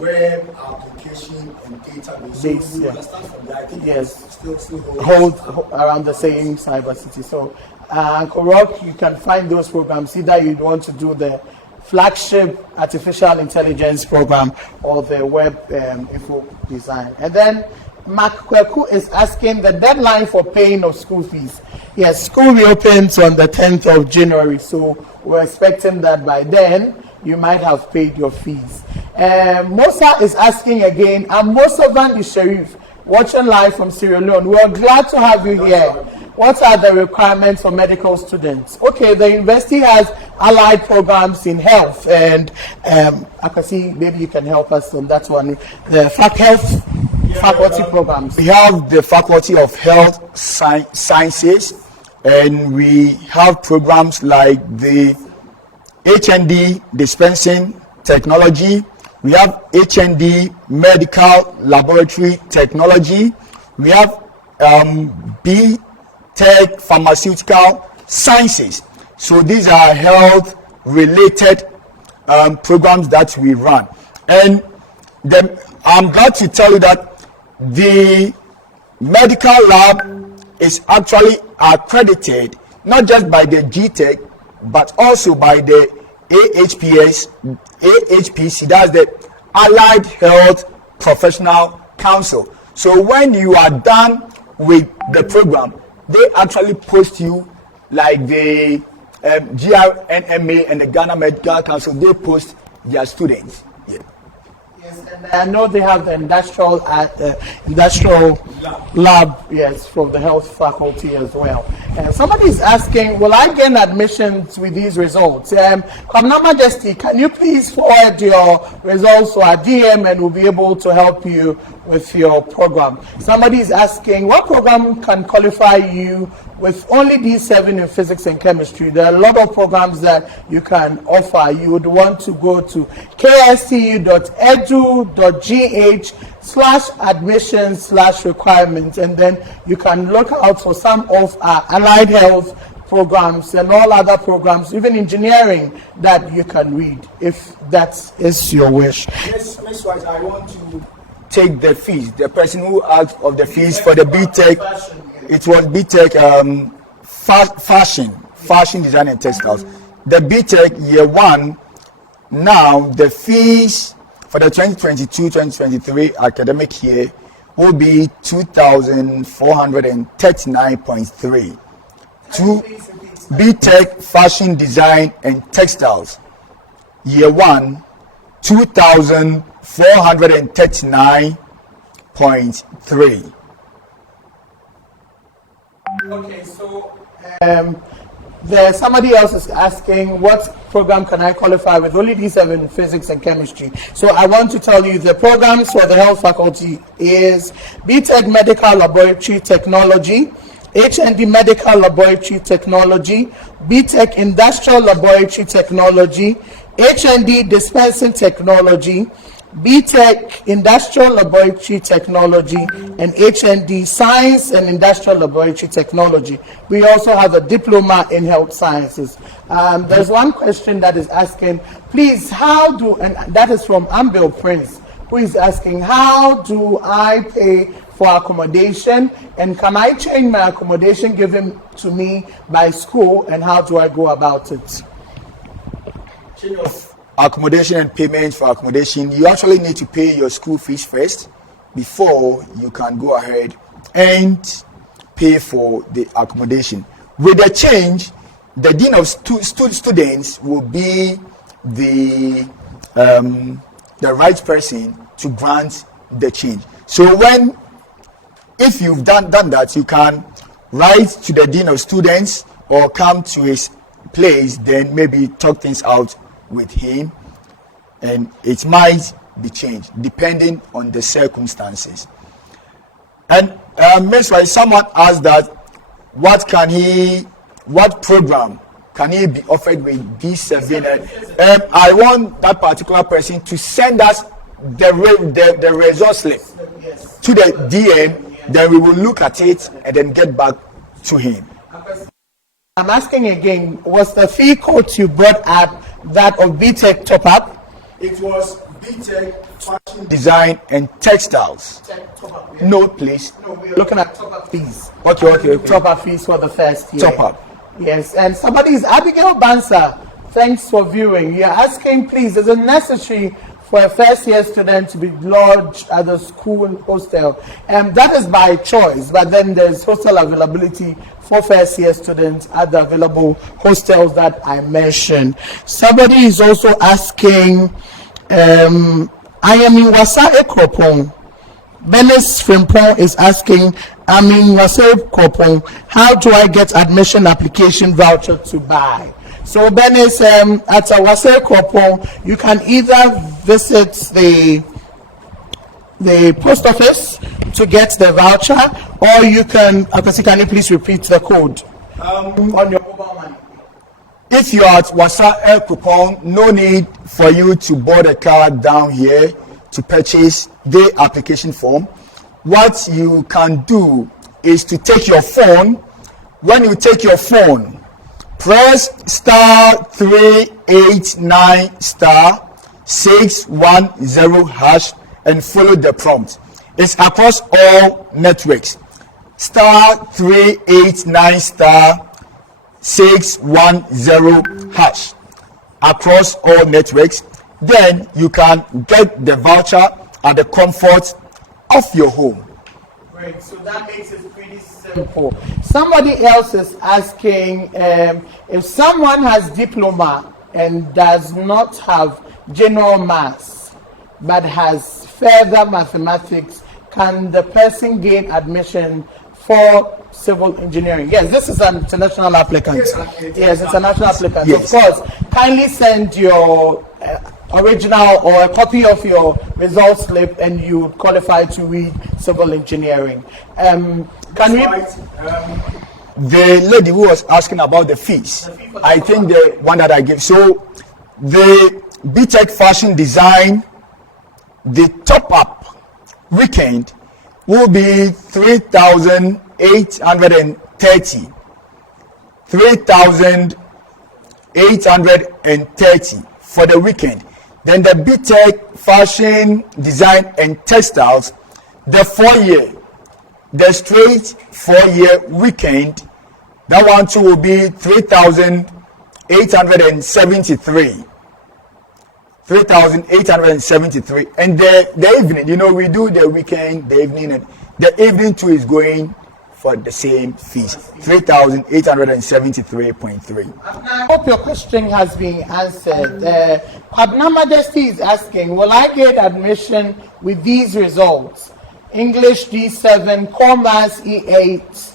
web application and database. Yeah. Start from there. I think yes, still hold around the same cyber city. So, Korok, you can find those programs. Either you want to do the flagship artificial intelligence program or the web info design. And then Mark Kweku is asking the deadline for paying of school fees. Yes, school reopens on the 10th of January, so we're expecting that by then you might have paid your fees. Mosa is asking again, I'm Mosa Van Sharif, watching live from Sierra Leone. We're glad to have you here. What are the requirements for medical students? Okay, the university has allied programs in health, and I can see maybe you can help us on that one. The faculty programs. We have the Faculty of Health Sciences, and we have programs like the HND Dispensing Technology. We have HND Medical Laboratory Technology. We have B.Tech Pharmaceutical Sciences. So these are health-related programs that we run. And I'm glad to tell you that the medical lab is actually accredited not just by the GTech but also by the AHPC, that's the Allied Health Professional Council. So when you are done with the program, they actually post you like the GRNMA and the Ghana Medical Council, they post their students. Yeah. Yes, and I know they have the industrial lab, yes, from the health faculty as well. And somebody is asking, will I gain admissions with these results? Kwamna Majesty, can you please forward your results to our DM and we'll be able to help you with your program? Somebody is asking, what program can qualify you with only D7 in physics and chemistry? There are a lot of programs that you can offer. You would want to go to kstu.edu.gh/admissions/requirements, and then you can look out for some of our allied health programs and all other programs, even engineering, that you can read if that is your wish. Yes, Ms. White, I want to take the fees. The person who asked of the fees for the BTech, it was BTech fashion design and textiles. The BTech year one, now the fees for the 2022-2023 academic year will be 2,439.3. To BTech fashion design and textiles year one, 2,439.3. 439.3. Okay, so somebody else is asking, what program can I qualify with? Only these have in physics and chemistry. So I want to tell you the programs for the health faculty is BTech Medical Laboratory Technology, HND Medical Laboratory Technology, BTech Industrial Laboratory Technology, HND Dispensing Technology, BTech Industrial Laboratory Technology, and HND Science and Industrial Laboratory Technology. We also have a diploma in health sciences. There's one question that is asking, please, and that is from Ambil Prince, who is asking, how do I pay for accommodation, and can I change my accommodation given to me by school, and how do I go about it? Accommodation and payment for accommodation, you actually need to pay your school fees first before you can go ahead and pay for the accommodation. With the change, the dean of students will be the right person to grant the change. So if you've done that, you can write to the dean of students or come to his place, then maybe talk things out with him, and it might be changed depending on the circumstances. And meanwhile, someone asked that what program can he be offered with D7? I want that particular person to send us the result slip to the DM, then we will look at it and then get back to him. I'm asking again, was the fee quote you brought up that of BTech top up? It was BTech Fashion Design and Textiles. No, please. No, we're looking at top up fees. Okay. Top up fees for the first year. Top up. Yes, and somebody is Abigail Bansa. Thanks for viewing. You're asking, please, is it necessary for a first year student to be lodged at the school hostel? And that is by choice, but then there's hostel availability for first year students at the available hostels that I mentioned. Somebody is also asking, I am in Wasa Ekropong. Benes Frimpong is asking, I'm in Wasa Ekropong. How do I get admission application voucher to buy? So Benes, at Wasa Ekropong, you can either visit the post office to get the voucher, or you can you please repeat the code on your mobile money. If you are at Wasa Ekropong, no need for you to board a car down here to purchase the application form. What you can do is to take your phone. When you take your phone, press *389*610# and follow the prompt. It's across all networks. *389*610# across all networks. Then you can get the voucher at the comfort of your home. Great. So that makes it pretty simple. Somebody else is asking, if someone has diploma and does not have general maths but has further mathematics, can the person gain admission for civil engineering? Yes, this is an international applicant. Yes, international applicant. Yes. Of course, kindly send your original or a copy of your result slip and you qualify to read civil engineering. The lady who was asking about the fees, I think the one that I gave. So the BTech Fashion Design, the top up weekend will be 3,830. 3,830 for the weekend. Then the BTech Fashion Design and Textiles, the 4-year, the straight 4-year weekend, that one too will be 3,873. 3,873. And the evening, we do the weekend, the evening, and the evening too is going for the same fees, 3,873.3. I hope your question has been answered. Abna Majesty is asking, will I get admission with these results? English D7, Commerce E8,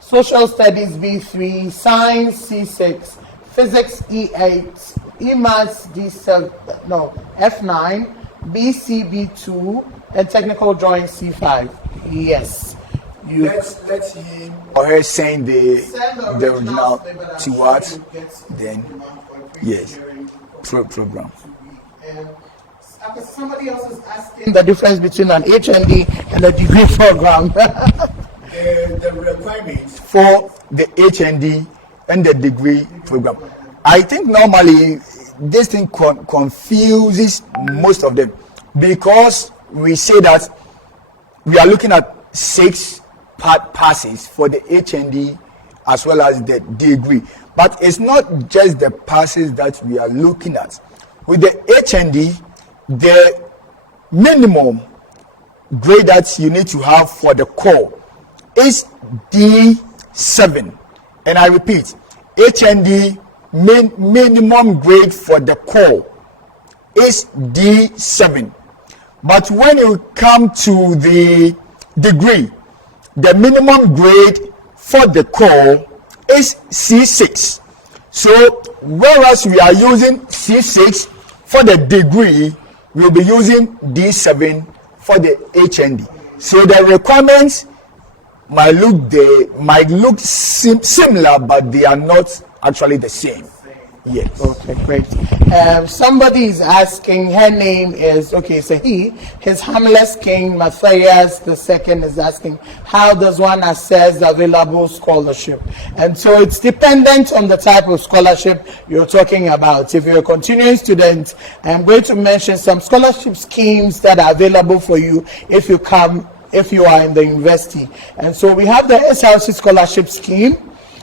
Social Studies B3, Science C6, Physics E8, E-Maths D7, no, F9, BC B2, and Technical Drawing C5. Yes. Let's him or her send the original to what? Then, yes, program. Somebody else is asking the difference between an HND and a degree program. The requirements for the HND and the degree program. I think normally this thing confuses most of them, because we say that we are looking at 6 passes for the HND as well as the degree. But it's not just the passes that we are looking at. With the HND, the minimum grade that you need to have for the core is D7. And I repeat, HND minimum grade for the core is D7. But when you come to the degree, the minimum grade for the core is C6. So whereas we are using C6 for the degree, we'll be using D7 for the HND. So the requirements might look similar, but they are not actually the same. Yes. Okay, great. Somebody is asking, her name is, okay, so his harmless king, Matthias II, is asking, how does one assess the available scholarship? And so it's dependent on the type of scholarship you're talking about. If you're a continuing student, I'm going to mention some scholarship schemes that are available for you if you are in the university. And so we have the SLC scholarship scheme.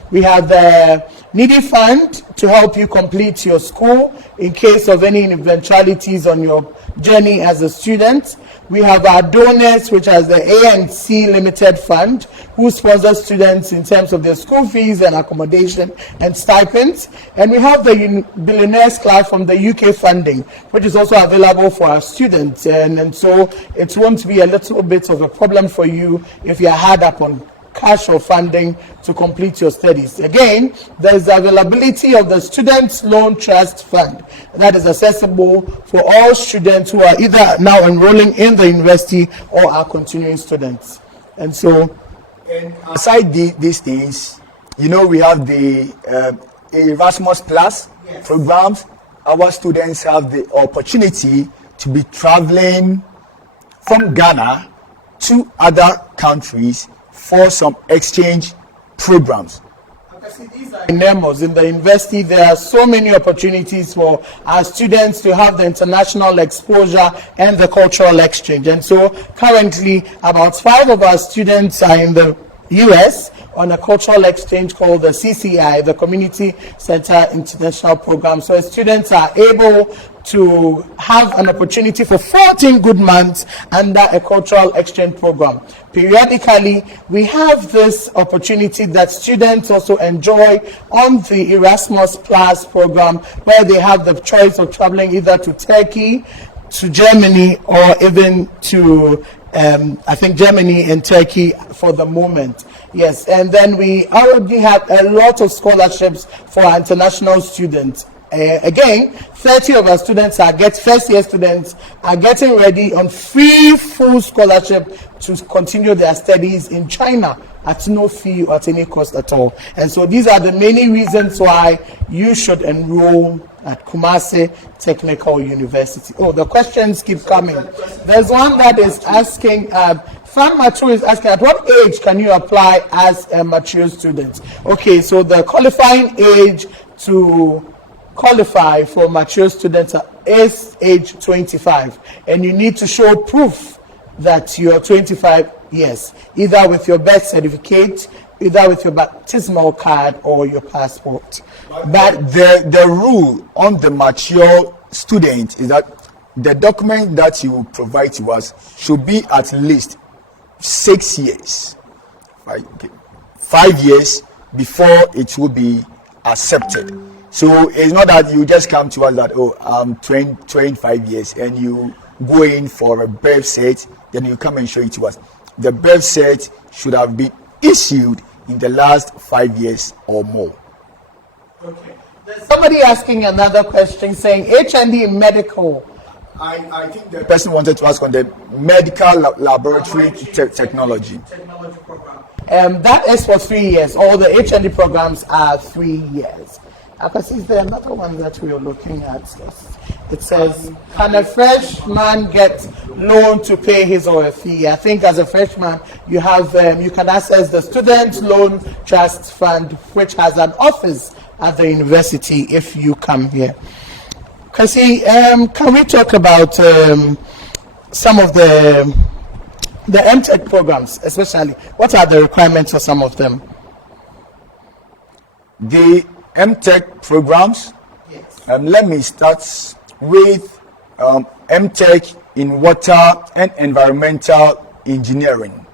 We have the Needy Fund to help you complete your school in case of any eventualities on your journey as a student. We have our donors, which has the ANC Limited Fund, who sponsors students in terms of their school fees and accommodation and stipends. And we have the Billionaires Club from the UK funding, which is also available for our students. And so it won't be a little bit of a problem for you if you are hard up on cash or funding to complete your studies. Again, there is the availability of the Student Loan Trust Fund that is accessible for all students who are either now enrolling in the university or are continuing students. And so, and aside these things, we have the Erasmus Plus programs. Our students have the opportunity to be traveling from Ghana to other countries for some exchange programs. These are in the university. There are so many opportunities for our students to have the international exposure and the cultural exchange. And so currently about 5 of our students are in the US on a cultural exchange called the CCI, the Community Center International Program. So students are able to have an opportunity for 14 good months under a cultural exchange program. Periodically, we have this opportunity that students also enjoy on the Erasmus Plus program, where they have the choice of traveling either to Turkey, to Germany, or even to I think Germany and Turkey for the moment. Yes, and then we already have a lot of scholarships for our international students. Again, 30 of our students first year students are getting ready on free full scholarship to continue their studies in China at no fee or at any cost at all. And so these are the many reasons why you should enroll at Kumasi Technical University. Oh, the questions keep coming. There's one that is asking, Fan Mature is asking, at what age can you apply as a mature student? Okay, so the qualifying age to qualify for mature students is age 25, and you need to show proof that you're 25 years, either with your birth certificate, either with your baptismal card or your passport. But the rule on the mature student is that the document that you provide to us should be at least 6 years right? Okay. 5 years before it will be accepted. So it's not that you just come to us that, oh, I'm 25 years and you go in for a birth cert, then you come and show it to us. The birth cert should have been issued in the last 5 years or more. Okay. There's somebody asking another question saying HND medical. I think the person wanted to ask on the medical laboratory technology. Program. That is for 3 years. All the HND programs are 3 years. Because is there another one that we are looking at? It says, can a freshman get loan to pay his or her fee? I think as a freshman, you have you can access the Student Loan Trust Fund, which has an office at the university if you come here. Kasi, can we talk about some of the MTech programs, especially? What are the requirements for some of them? The MTech programs, yes. Let me start with MTech in Water and Environmental Engineering.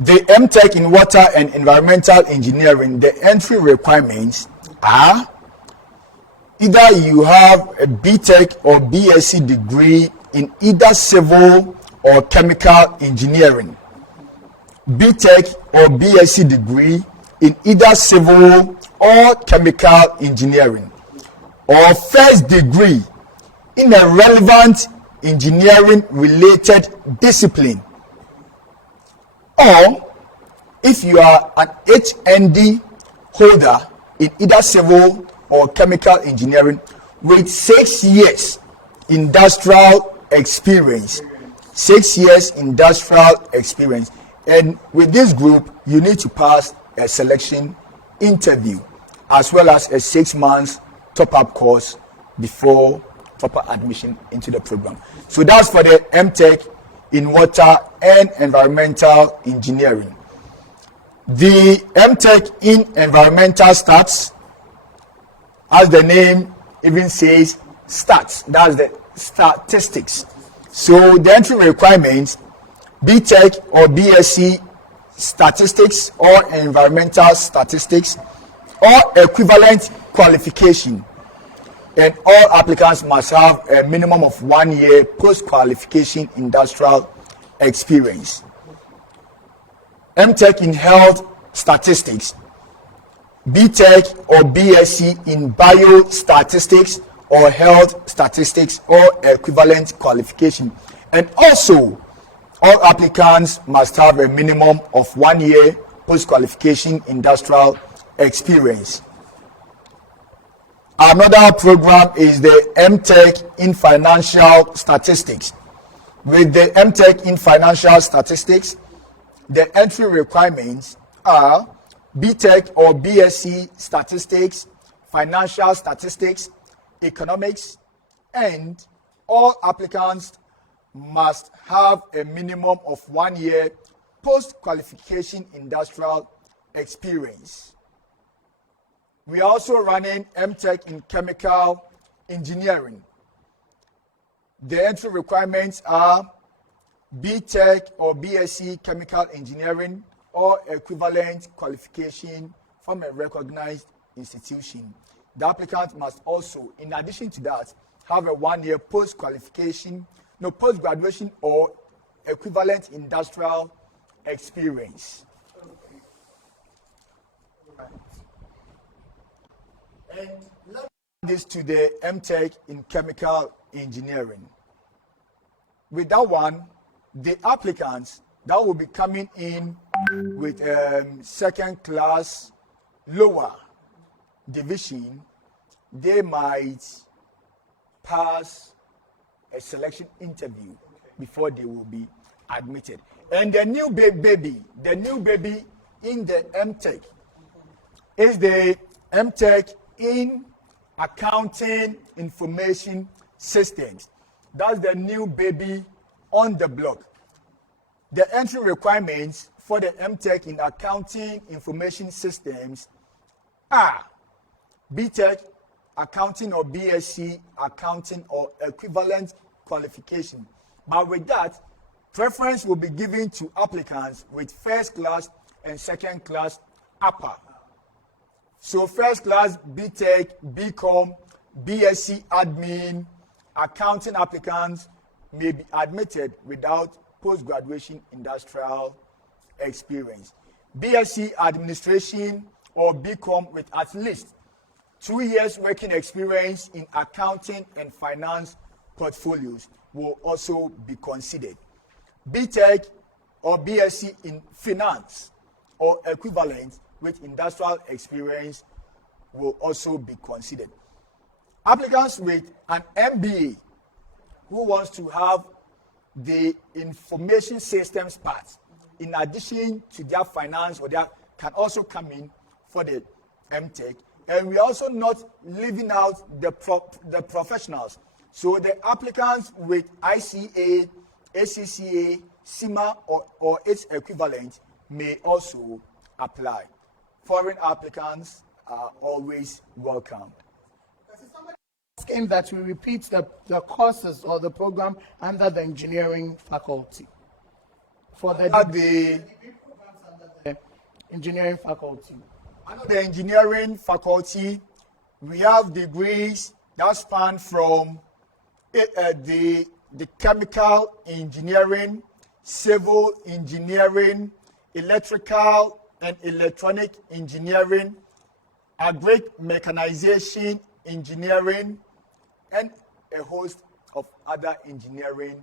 The MTech in Water and Environmental Engineering, the entry requirements are either you have a BTech or BSc degree in either civil or chemical engineering, BTech or BSc degree in either civil or chemical engineering, or first degree in a relevant engineering related discipline, or if you are an HND holder in either civil or chemical engineering with 6 years industrial experience. 6 years industrial experience. And with this group, you need to pass a selection interview as well as a 6 months top-up course before proper admission into the program. So that's for the MTech in Water and Environmental Engineering. The MTech in Environmental Stats, as the name even says, stats, that's the statistics. So the entry requirements, BTech or BSc statistics or environmental statistics or equivalent qualification, and all applicants must have a minimum of 1 year post-qualification industrial experience. MTech in Health Statistics, BTech or BSc in Biostatistics or Health Statistics or equivalent qualification. And also, all applicants must have a minimum of 1 year post-qualification industrial experience. Another program is the MTech in Financial Statistics. With the MTech in Financial Statistics, the entry requirements are BTech or BSc Statistics, Financial Statistics, Economics, and all applicants must have a minimum of 1 year post-qualification industrial experience. We are also running MTech in Chemical Engineering. The entry requirements are BTech or BSc Chemical Engineering or equivalent qualification from a recognized institution. The applicant must also, in addition to that, have a 1 year post-qualification, post-graduation or equivalent industrial experience. And let me add this to the MTech in Chemical Engineering. With that one, the applicants that will be coming in with second class lower division, they might pass a selection interview before they will be admitted. And the new baby in the MTech is the MTech in Accounting Information Systems. That's the new baby on the block. The entry requirements for the MTech in Accounting Information Systems are BTech, Accounting or BSc, Accounting or equivalent qualification. But with that, preference will be given to applicants with first class and second class upper. So first class BTech, BCom, BSc admin, accounting applicants may be admitted without post-graduation industrial experience. BSc administration or BCom with at least 2 years working experience in accounting and finance portfolios will also be considered. BTech or BSc in finance or equivalent with industrial experience will also be considered. Applicants with an MBA who wants to have the information systems part in addition to their finance or their can also come in for the MTech. And we are also not leaving out the professionals. So the applicants with ICA, ACCA, CIMA or its equivalent may also apply. Foreign applicants are always welcomed. Asking that we repeat the courses or the program under the engineering faculty. For the engineering faculty. Under the engineering faculty, we have degrees that span from the chemical engineering, civil engineering, electrical and electronic engineering, agri mechanization engineering, and a host of other engineering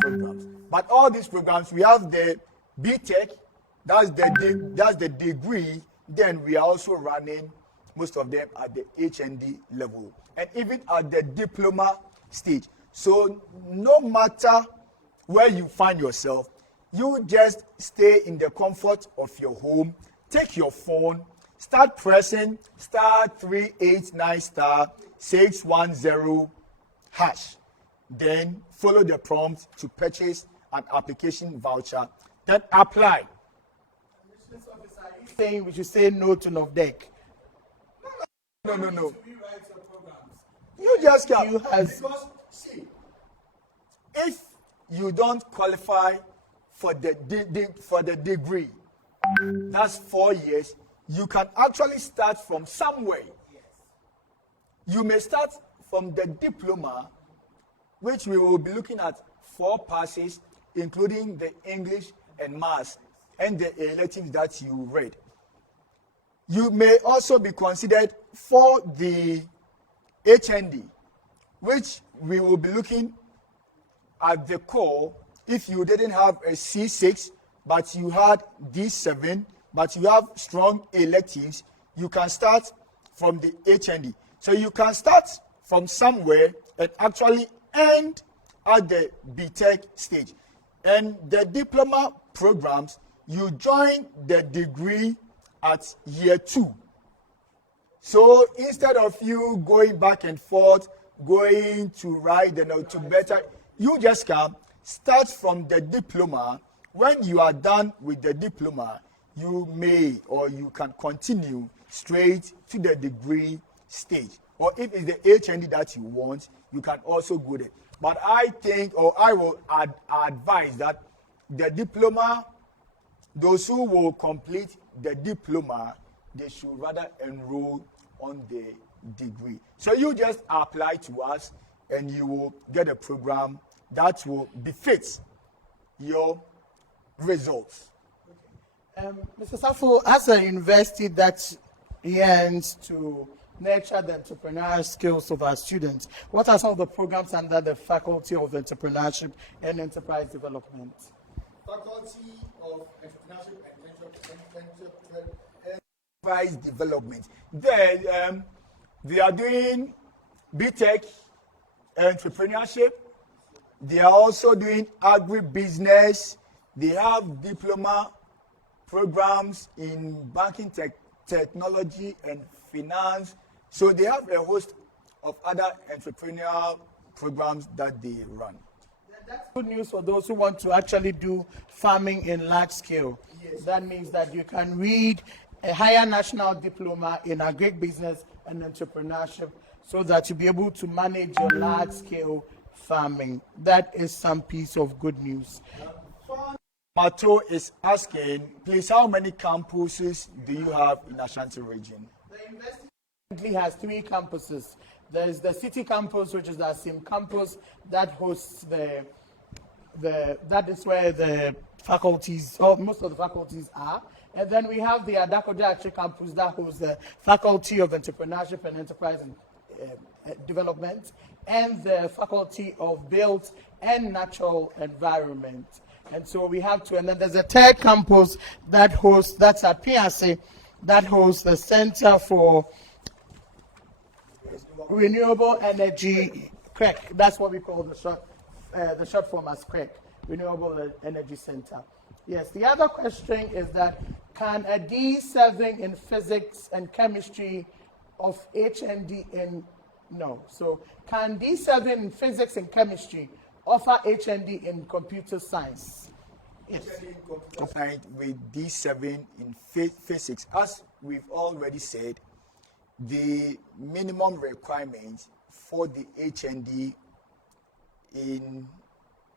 programs. But all these programs, we have the BTech, that's the degree. Then we are also running most of them at the HND level and even at the diploma stage. So no matter where you find yourself, you just stay in the comfort of your home, take your phone, start pressing *389*610#, then follow the prompt to purchase an application voucher, then apply. Saying we should say no to NOVDEC. No. You just can. Because see, if you don't qualify for the degree, that's 4 years. You can actually start from somewhere. You may start from the diploma, which we will be looking at 4 passes, including the English and Maths and the electives that you read. You may also be considered for the HND, which we will be looking at the core. If you didn't have a C6, but you had D7, but you have strong electives, you can start from the HND. So you can start from somewhere and actually end at the BTech stage. And the diploma programs, you join the degree at year 2. So instead of you going back and forth, going to write the note to better, you just can start from the diploma. When you are done with the diploma, you may or you can continue straight to the degree stage. Or if it's the HND that you want, you can also go there. But I think, or I will advise that the diploma, those who will complete the diploma, they should rather enroll on the degree. So you just apply to us and you will get a program that will befit your results. Mr. Safo, as a university that yearns to nurture the entrepreneurial skills of our students, what are some of the programs under the Faculty of Entrepreneurship and Enterprise Development? Faculty of Entrepreneurship and Enterprise Development. Then they are doing BTech entrepreneurship. They are also doing agribusiness. They have diploma programs in banking technology and finance. So they have a host of other entrepreneurial programs that they run. That's good news for those who want to actually do farming in large scale. Yes. That means that you can read a higher national diploma in agribusiness and entrepreneurship so that you'll be able to manage your large scale farming. That is some piece of good news. Mato is asking, please, how many campuses do you have in Ashanti region? The university currently has 3 campuses. There is the city campus, which is the same campus that hosts that is where the faculties, or most of the faculties are. And then we have the Adakoja campus that hosts the Faculty of Entrepreneurship and Enterprise Development, and the Faculty of Built and Natural Environment. And so we have 2. And then there's a 3rd campus that hosts, that's at PSA, that hosts the Center for Renewable Energy, CREC. That's what we call the short form as CREC, Renewable Energy Center. Yes, the other question is that, can a D7 in physics and chemistry of HND in, no. So can D7 in physics and chemistry offer HND in computer science? Yes. Combined with D7 in physics, as we've already said, the minimum requirement for the HND in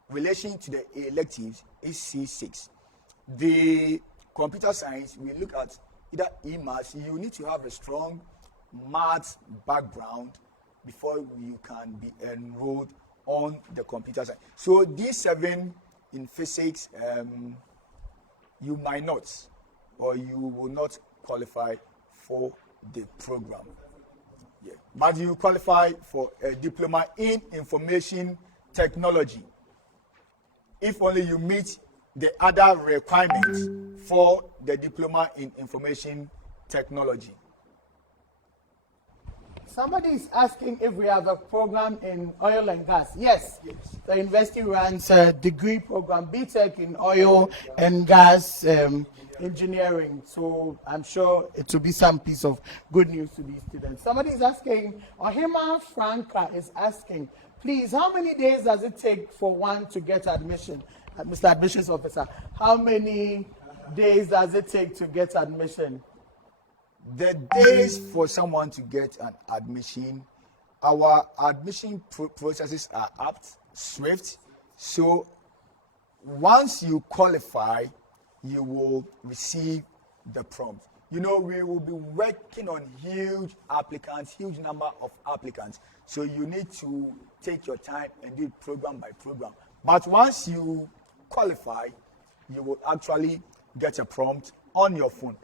relation to the electives is C6. The computer science, we look at either e-maths, you need to have a strong maths background before you can be enrolled on the computer science. So D7 in physics, you might not, or you will not qualify for the program. Yeah. But you qualify for a diploma in information technology if only you meet the other requirements for the diploma in information technology. Somebody is asking if we have a program in oil and gas. Yes. The university runs a degree program, BTech in oil and gas engineering. So I'm sure it will be some piece of good news to these students. Somebody is asking, Ohima Franca is asking, please, how many days does it take for one to get admission? Mr. Admissions Officer, how many days does it take to get admission? The days for someone to get an admission, our admission processes are apt, swift. So once you qualify, you will receive the prompt. You know, we will be working on huge number of applicants. So you need to take your time and do it program by program. But once you qualify, you will actually get a prompt on your phone.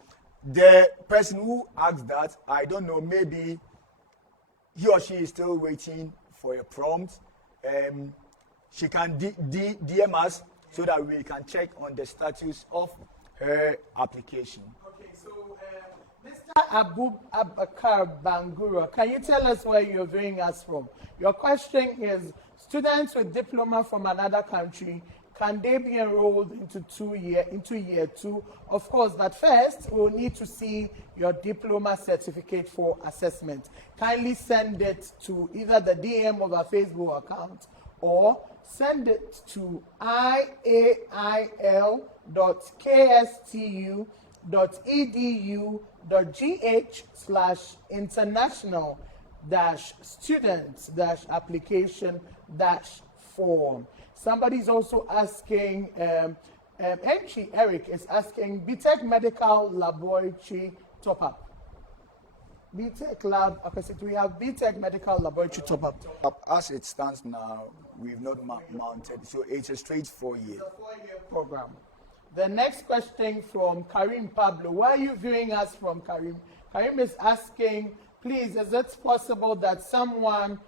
The person who asked that, I don't know, maybe he or she is still waiting for a prompt. She can DM us so that we can check on the status of her application. Okay, so Mr. Abakar Bangura, can you tell us where you're viewing us from? Your question is, students with diploma from another country, can they be enrolled into year 2? Of course, but first we'll need to see your diploma certificate for assessment. Kindly send it to either the DM of our Facebook account or send it to iai.kstu.edu.gh/students-application-form. Somebody's also asking, Entry Eric is asking, BTech Medical Laboratory top-up. BTech Lab, okay, so we have BTech Medical Laboratory top-up. As it stands now, we've not mounted, so it's a straight 4-year. It's a 4-year program. The next question from Karim Pablo. Where are you viewing us from, Karim? Karim is asking, please, is it possible that someone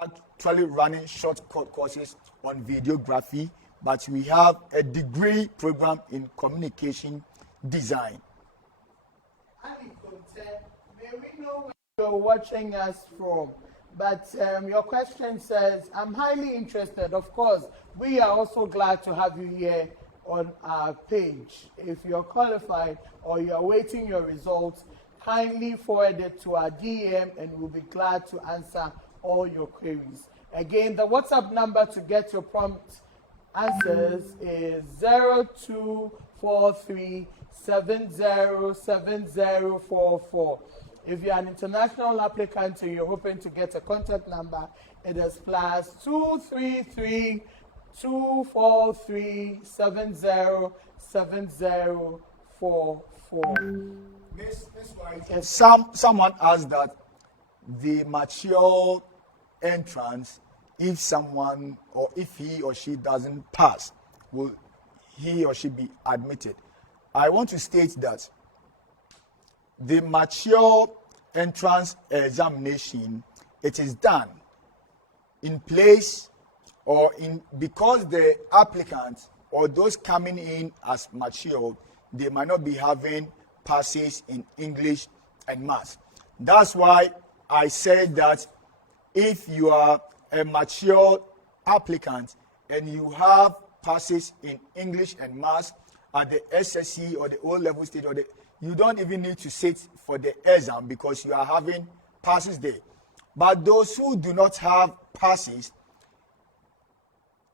Actually running short courses on videography, but we have a degree program in communication design. May we know where you're watching us from? But your question says, I'm highly interested. Of course, we are also glad to have you here on our page. If you're qualified or you're awaiting your results, kindly forward it to our DM and we'll be glad to answer all your queries. Again, the WhatsApp number to get your prompt answers is 0243707044. If you're an international applicant and you're hoping to get a contact number, it is +233 243707044. Miss White, someone asked that the mature entrance, if someone or if he or she doesn't pass, will he or she be admitted? I want to state that the mature entrance examination, it is done in place or in because the applicant or those coming in as mature, they might not be having passes in English and maths. That's why I said that if you are a mature applicant and you have passes in English and maths at the SSC or the O-level stage, you don't even need to sit for the exam because you are having passes there. But those who do not have passes,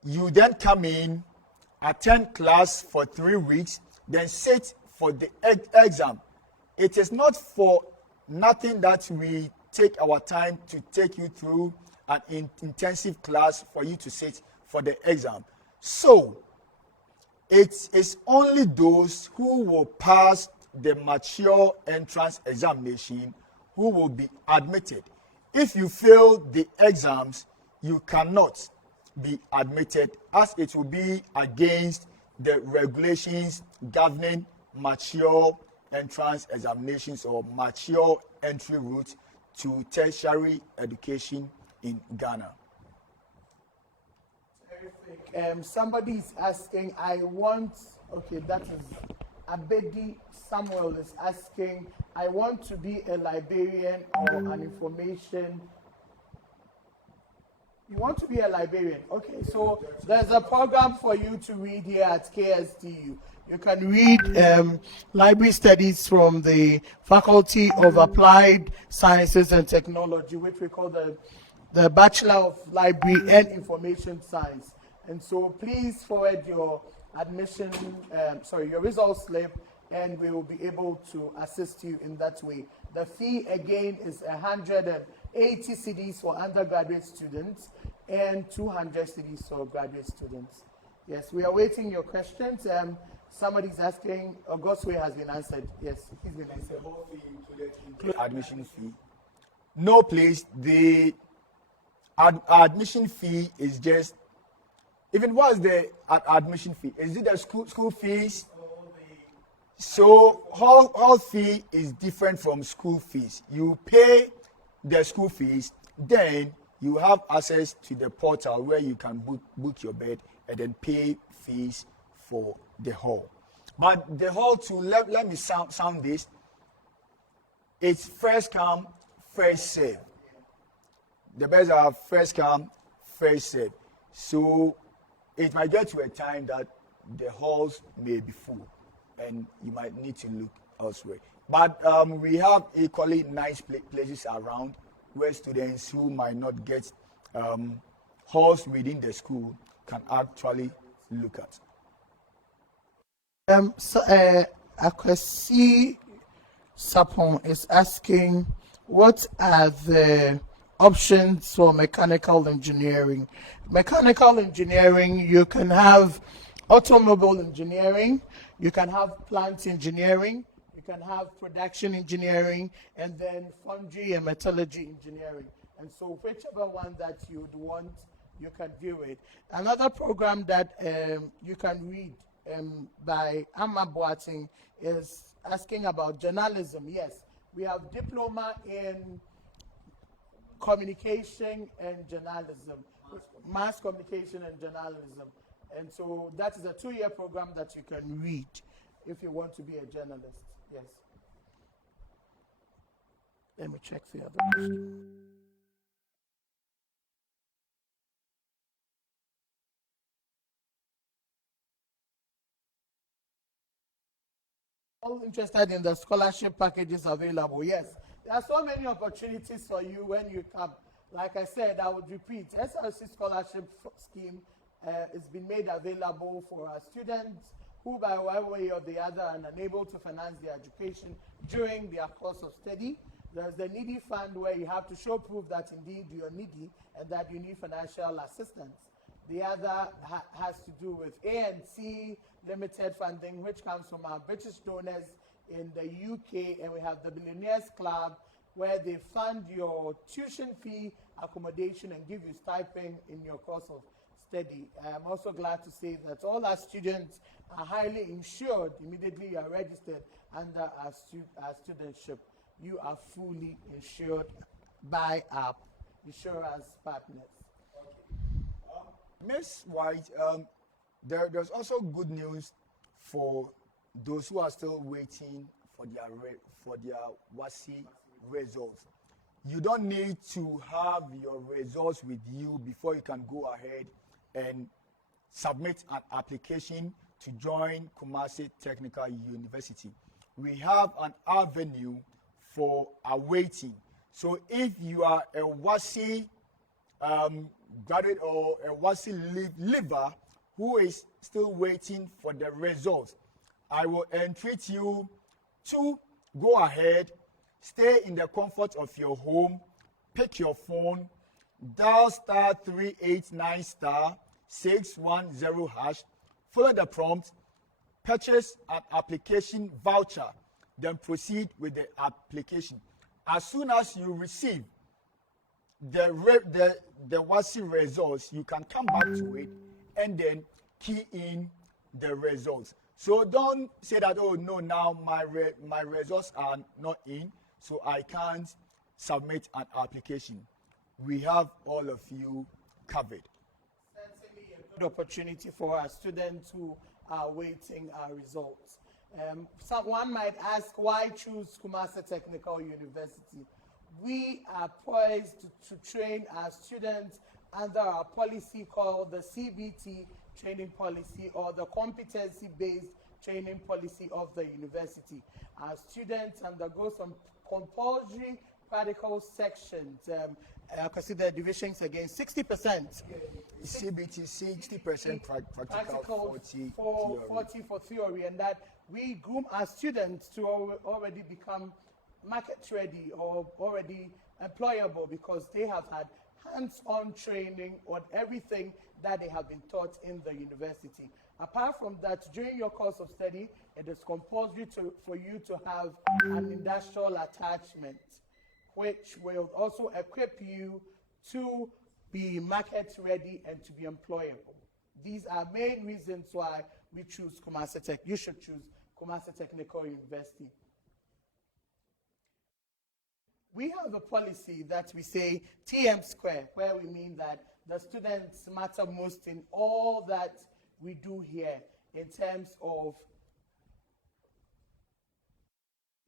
you then come in, attend class for 3 weeks, then sit for the exam. It is not for nothing that we take our time to take you through an intensive class for you to sit for the exam. So, it is only those who will pass the mature entrance examination who will be admitted. If you fail the exams, you cannot be admitted, as it will be against the regulations governing mature entrance examinations or mature entry route to tertiary education in Ghana. Terrific. Somebody is asking, that is Abedi Samuel is asking, I want to be a librarian or an information. You want to be a librarian? Okay, so there's a program for you to read here at KSTU. You can read library studies from the Faculty of Applied Sciences and Technology, which we call the Bachelor of Library and Information Science. And so please forward your your results slip, and we will be able to assist you in that way. The fee again is 180 cedis for undergraduate students and 200 cedis for graduate students. Yes, we are waiting your questions. Somebody's asking, Augustway has been answered. Yes, he's been answered. Admission fee. No, please. The admission fee is just, even what's the admission fee? Is it the school fees? So hall fee is different from school fees. You pay the school fees, then you have access to the portal where you can book your bed and then pay fees for the hall. But the hall too, let me sound this. It's first come, first serve. The beds are first come, first serve. So it might get to a time that the halls may be full and you might need to look elsewhere. But we have equally nice places around where students who might not get halls within the school can actually look at. Akwasi Sapon is asking, what are the options for mechanical engineering? Mechanical engineering, you can have automobile engineering, you can have plant engineering, you can have production engineering, and then foundry and metallurgy engineering. And so whichever one that you would want, you can do it. Another program that you can read by Amma Boating is asking about journalism. Yes, we have diploma in communication and journalism, mass communication and journalism. And so that is a 2-year program that you can read if you want to be a journalist. Yes. Let me check the other question. All interested in the scholarship packages available? Yes, there are so many opportunities for you when you come. Like I said, I would repeat, SLC scholarship scheme has been made available for our students who by one way or the other are unable to finance their education during their course of study. There's the needy fund where you have to show proof that indeed you're needy and that you need financial assistance. The other has to do with ANC limited funding, which comes from our British donors in the UK, and we have the Billionaires Club, where they fund your tuition fee, accommodation, and give you stipend in your course of study. I'm also glad to say that all our students are highly insured. Immediately you are registered under our studentship. You are fully insured by our insurance partners. Ms. White, there's also good news for those who are still waiting for their WASSCE results. You don't need to have your results with you before you can go ahead and submit an application to join Kumasi Technical University. We have an avenue for awaiting. So if you are a WASSCE graduate or a WASSCE leaver who is still waiting for the results, I will entreat you to go ahead, stay in the comfort of your home, pick your phone, dial *389*610#, follow the prompt, purchase an application voucher, then proceed with the application. As soon as you receive the WASSCE results, you can come back to it and then key in the results. So don't say that, oh no, now my results are not in, so I can't submit an application. We have all of you covered. Certainly a good opportunity for our students who are waiting our results. Someone might ask, why choose Kumasi Technical University? We are poised to train our students under our policy called the CBT training policy, or the competency-based training policy of the university. Our students undergo some compulsory practical sections. I consider divisions again 60%. CBT 60% practical, 40 for theory, and that we groom our students to already become market ready or already employable, because they have had hands-on training on everything that they have been taught in the university. Apart from that, during your course of study, it is compulsory for you to have an industrial attachment, which will also equip you to be market ready and to be employable. These are main reasons why we choose Kumasi Tech. You should choose Kumasi Technical University. We have a policy that we say TM square, where we mean that the students matter most in all that we do here in terms of,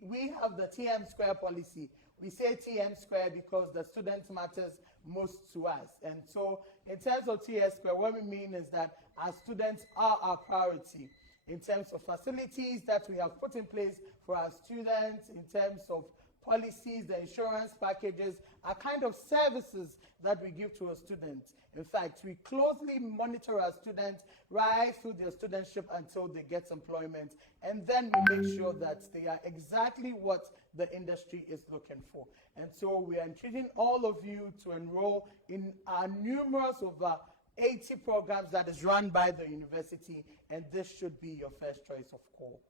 we have the TM square policy. We say TM square because the student matters most to us. And so in terms of TM square, what we mean is that our students are our priority in terms of facilities that we have put in place for our students, in terms of policies, the insurance packages are kind of services that we give to our students. In fact, we closely monitor our students right through their studentship until they get employment, and then we make sure that they are exactly what the industry is looking for. And so we are entreating all of you to enroll in our numerous over 80 programs that is run by the university, and this should be your first choice of call.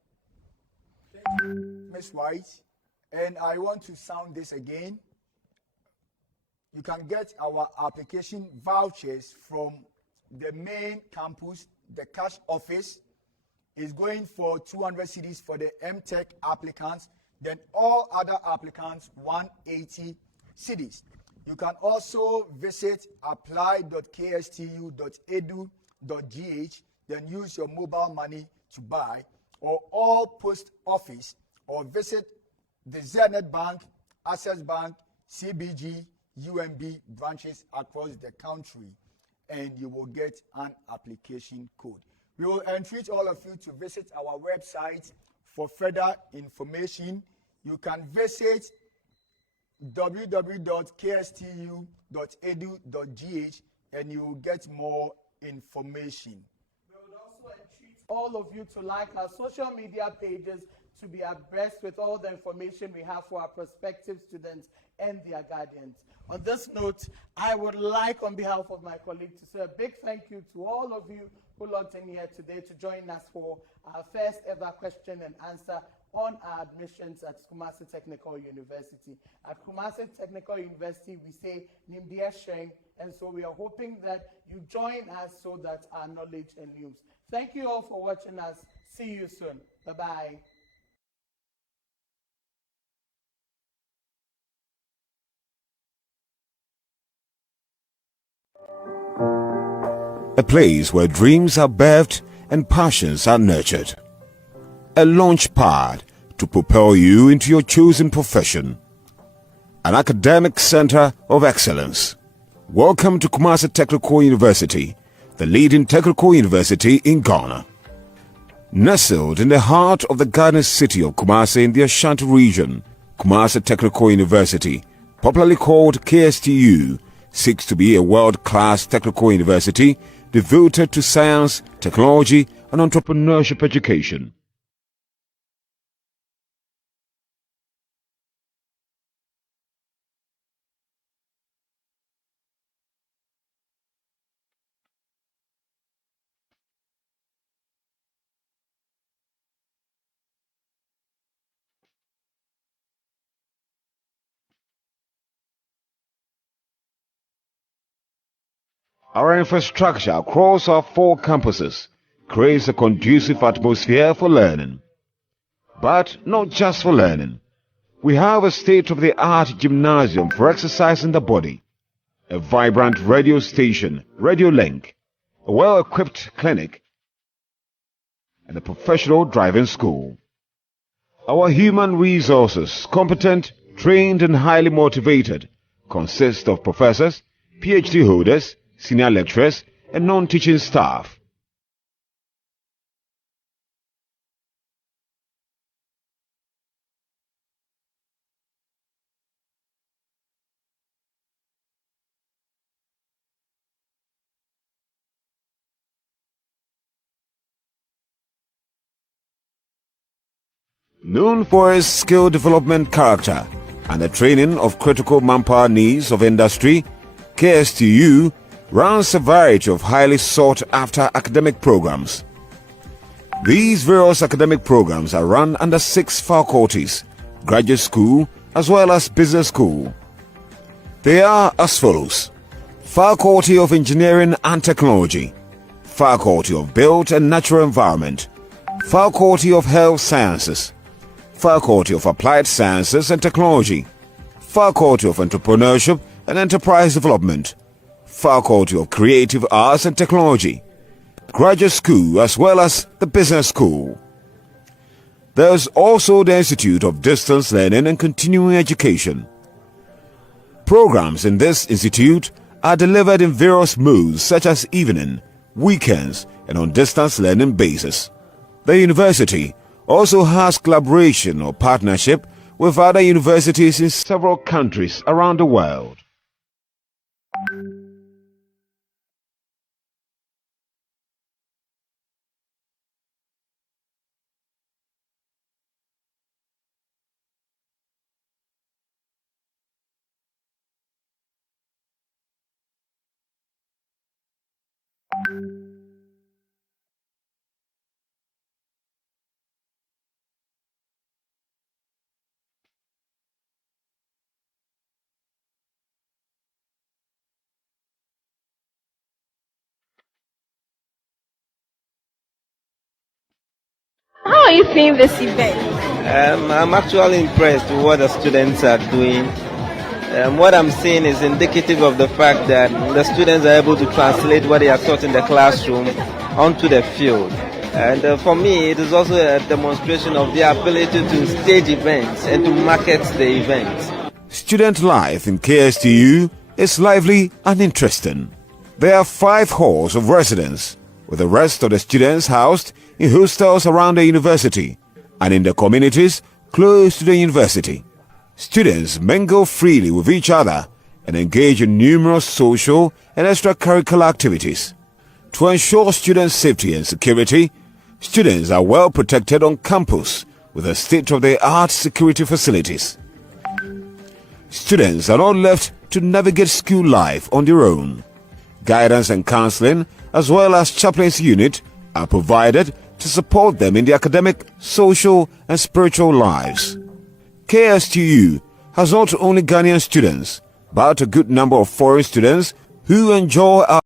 Thank you, Ms. White. And I want to sound this again. You can get our application vouchers from the main campus. The cash office is going for 200 cedis for the MTech applicants. Then all other applicants, 180 cedis. You can also visit apply.kstu.edu.gh, then use your mobile money to buy, or all post office, or visit the Zenith Bank, Access Bank, CBG, UMB branches across the country, and you will get an application code. We will entreat all of you to visit our website for further information. You can visit www.kstu.edu.gh and you will get more information. We would also entreat all of you to like our social media pages to be abreast with all the information we have for our prospective students and their guardians. On this note, I would like, on behalf of my colleague, to say a big thank you to all of you who logged in here today to join us for our first ever question and answer on our admissions at Kumasi Technical University. At Kumasi Technical University, we say Nimdia Sheng, and so we are hoping that you join us so that our knowledge enlooms. Thank you all for watching us. See you soon. Bye-bye. A place where dreams are birthed and passions are nurtured. A launch pad to propel you into your chosen profession. An academic center of excellence. Welcome to Kumasi Technical University, the leading technical university in Ghana. Nestled in the heart of the Ghanaian city of Kumasi in the Ashanti region, Kumasi Technical University, popularly called KSTU, seeks to be a world-class technical university devoted to science, technology, and entrepreneurship education. Our infrastructure across our 4 campuses creates a conducive atmosphere for learning. But not just for learning. We have a state-of-the-art gymnasium for exercising the body, a vibrant radio station, Radio Link, a well-equipped clinic, and a professional driving school. Our human resources, competent, trained, and highly motivated, consist of professors, PhD holders, senior lecturers, and non-teaching staff. Known for its skill development character and the training of critical manpower needs of industry, KSTU runs a variety of highly sought-after academic programs. These various academic programs are run under 6 faculties, graduate school as well as business school. They are as follows: Faculty of Engineering and Technology, Faculty of Built and Natural Environment, Faculty of Health Sciences, Faculty of Applied Sciences and Technology, Faculty of Entrepreneurship and Enterprise Development, Faculty of Creative Arts and Technology, Graduate School as well as the Business School. There is also the Institute of Distance Learning and Continuing Education. Programs in this institute are delivered in various modes such as evening, weekends, and on distance learning basis. The university also has collaboration or partnership with other universities in several countries around the world. How are you seeing this event? I'm actually impressed with what the students are doing. What I'm seeing is indicative of the fact that the students are able to translate what they are taught in the classroom onto the field. And for me, it is also a demonstration of their ability to stage events and to market the events. Student life in KSTU is lively and interesting. There are 5 halls of residence, with the rest of the students housed in hostels around the university and in the communities close to the university. Students mingle freely with each other and engage in numerous social and extracurricular activities. To ensure student safety and security, students are well protected on campus with a state-of-the-art security facilities. Students are not left to navigate school life on their own. Guidance and counseling, as well as chaplain's unit, are provided to support them in their academic, social, and spiritual lives. KSTU has not only Ghanaian students, but a good number of foreign students who enjoy our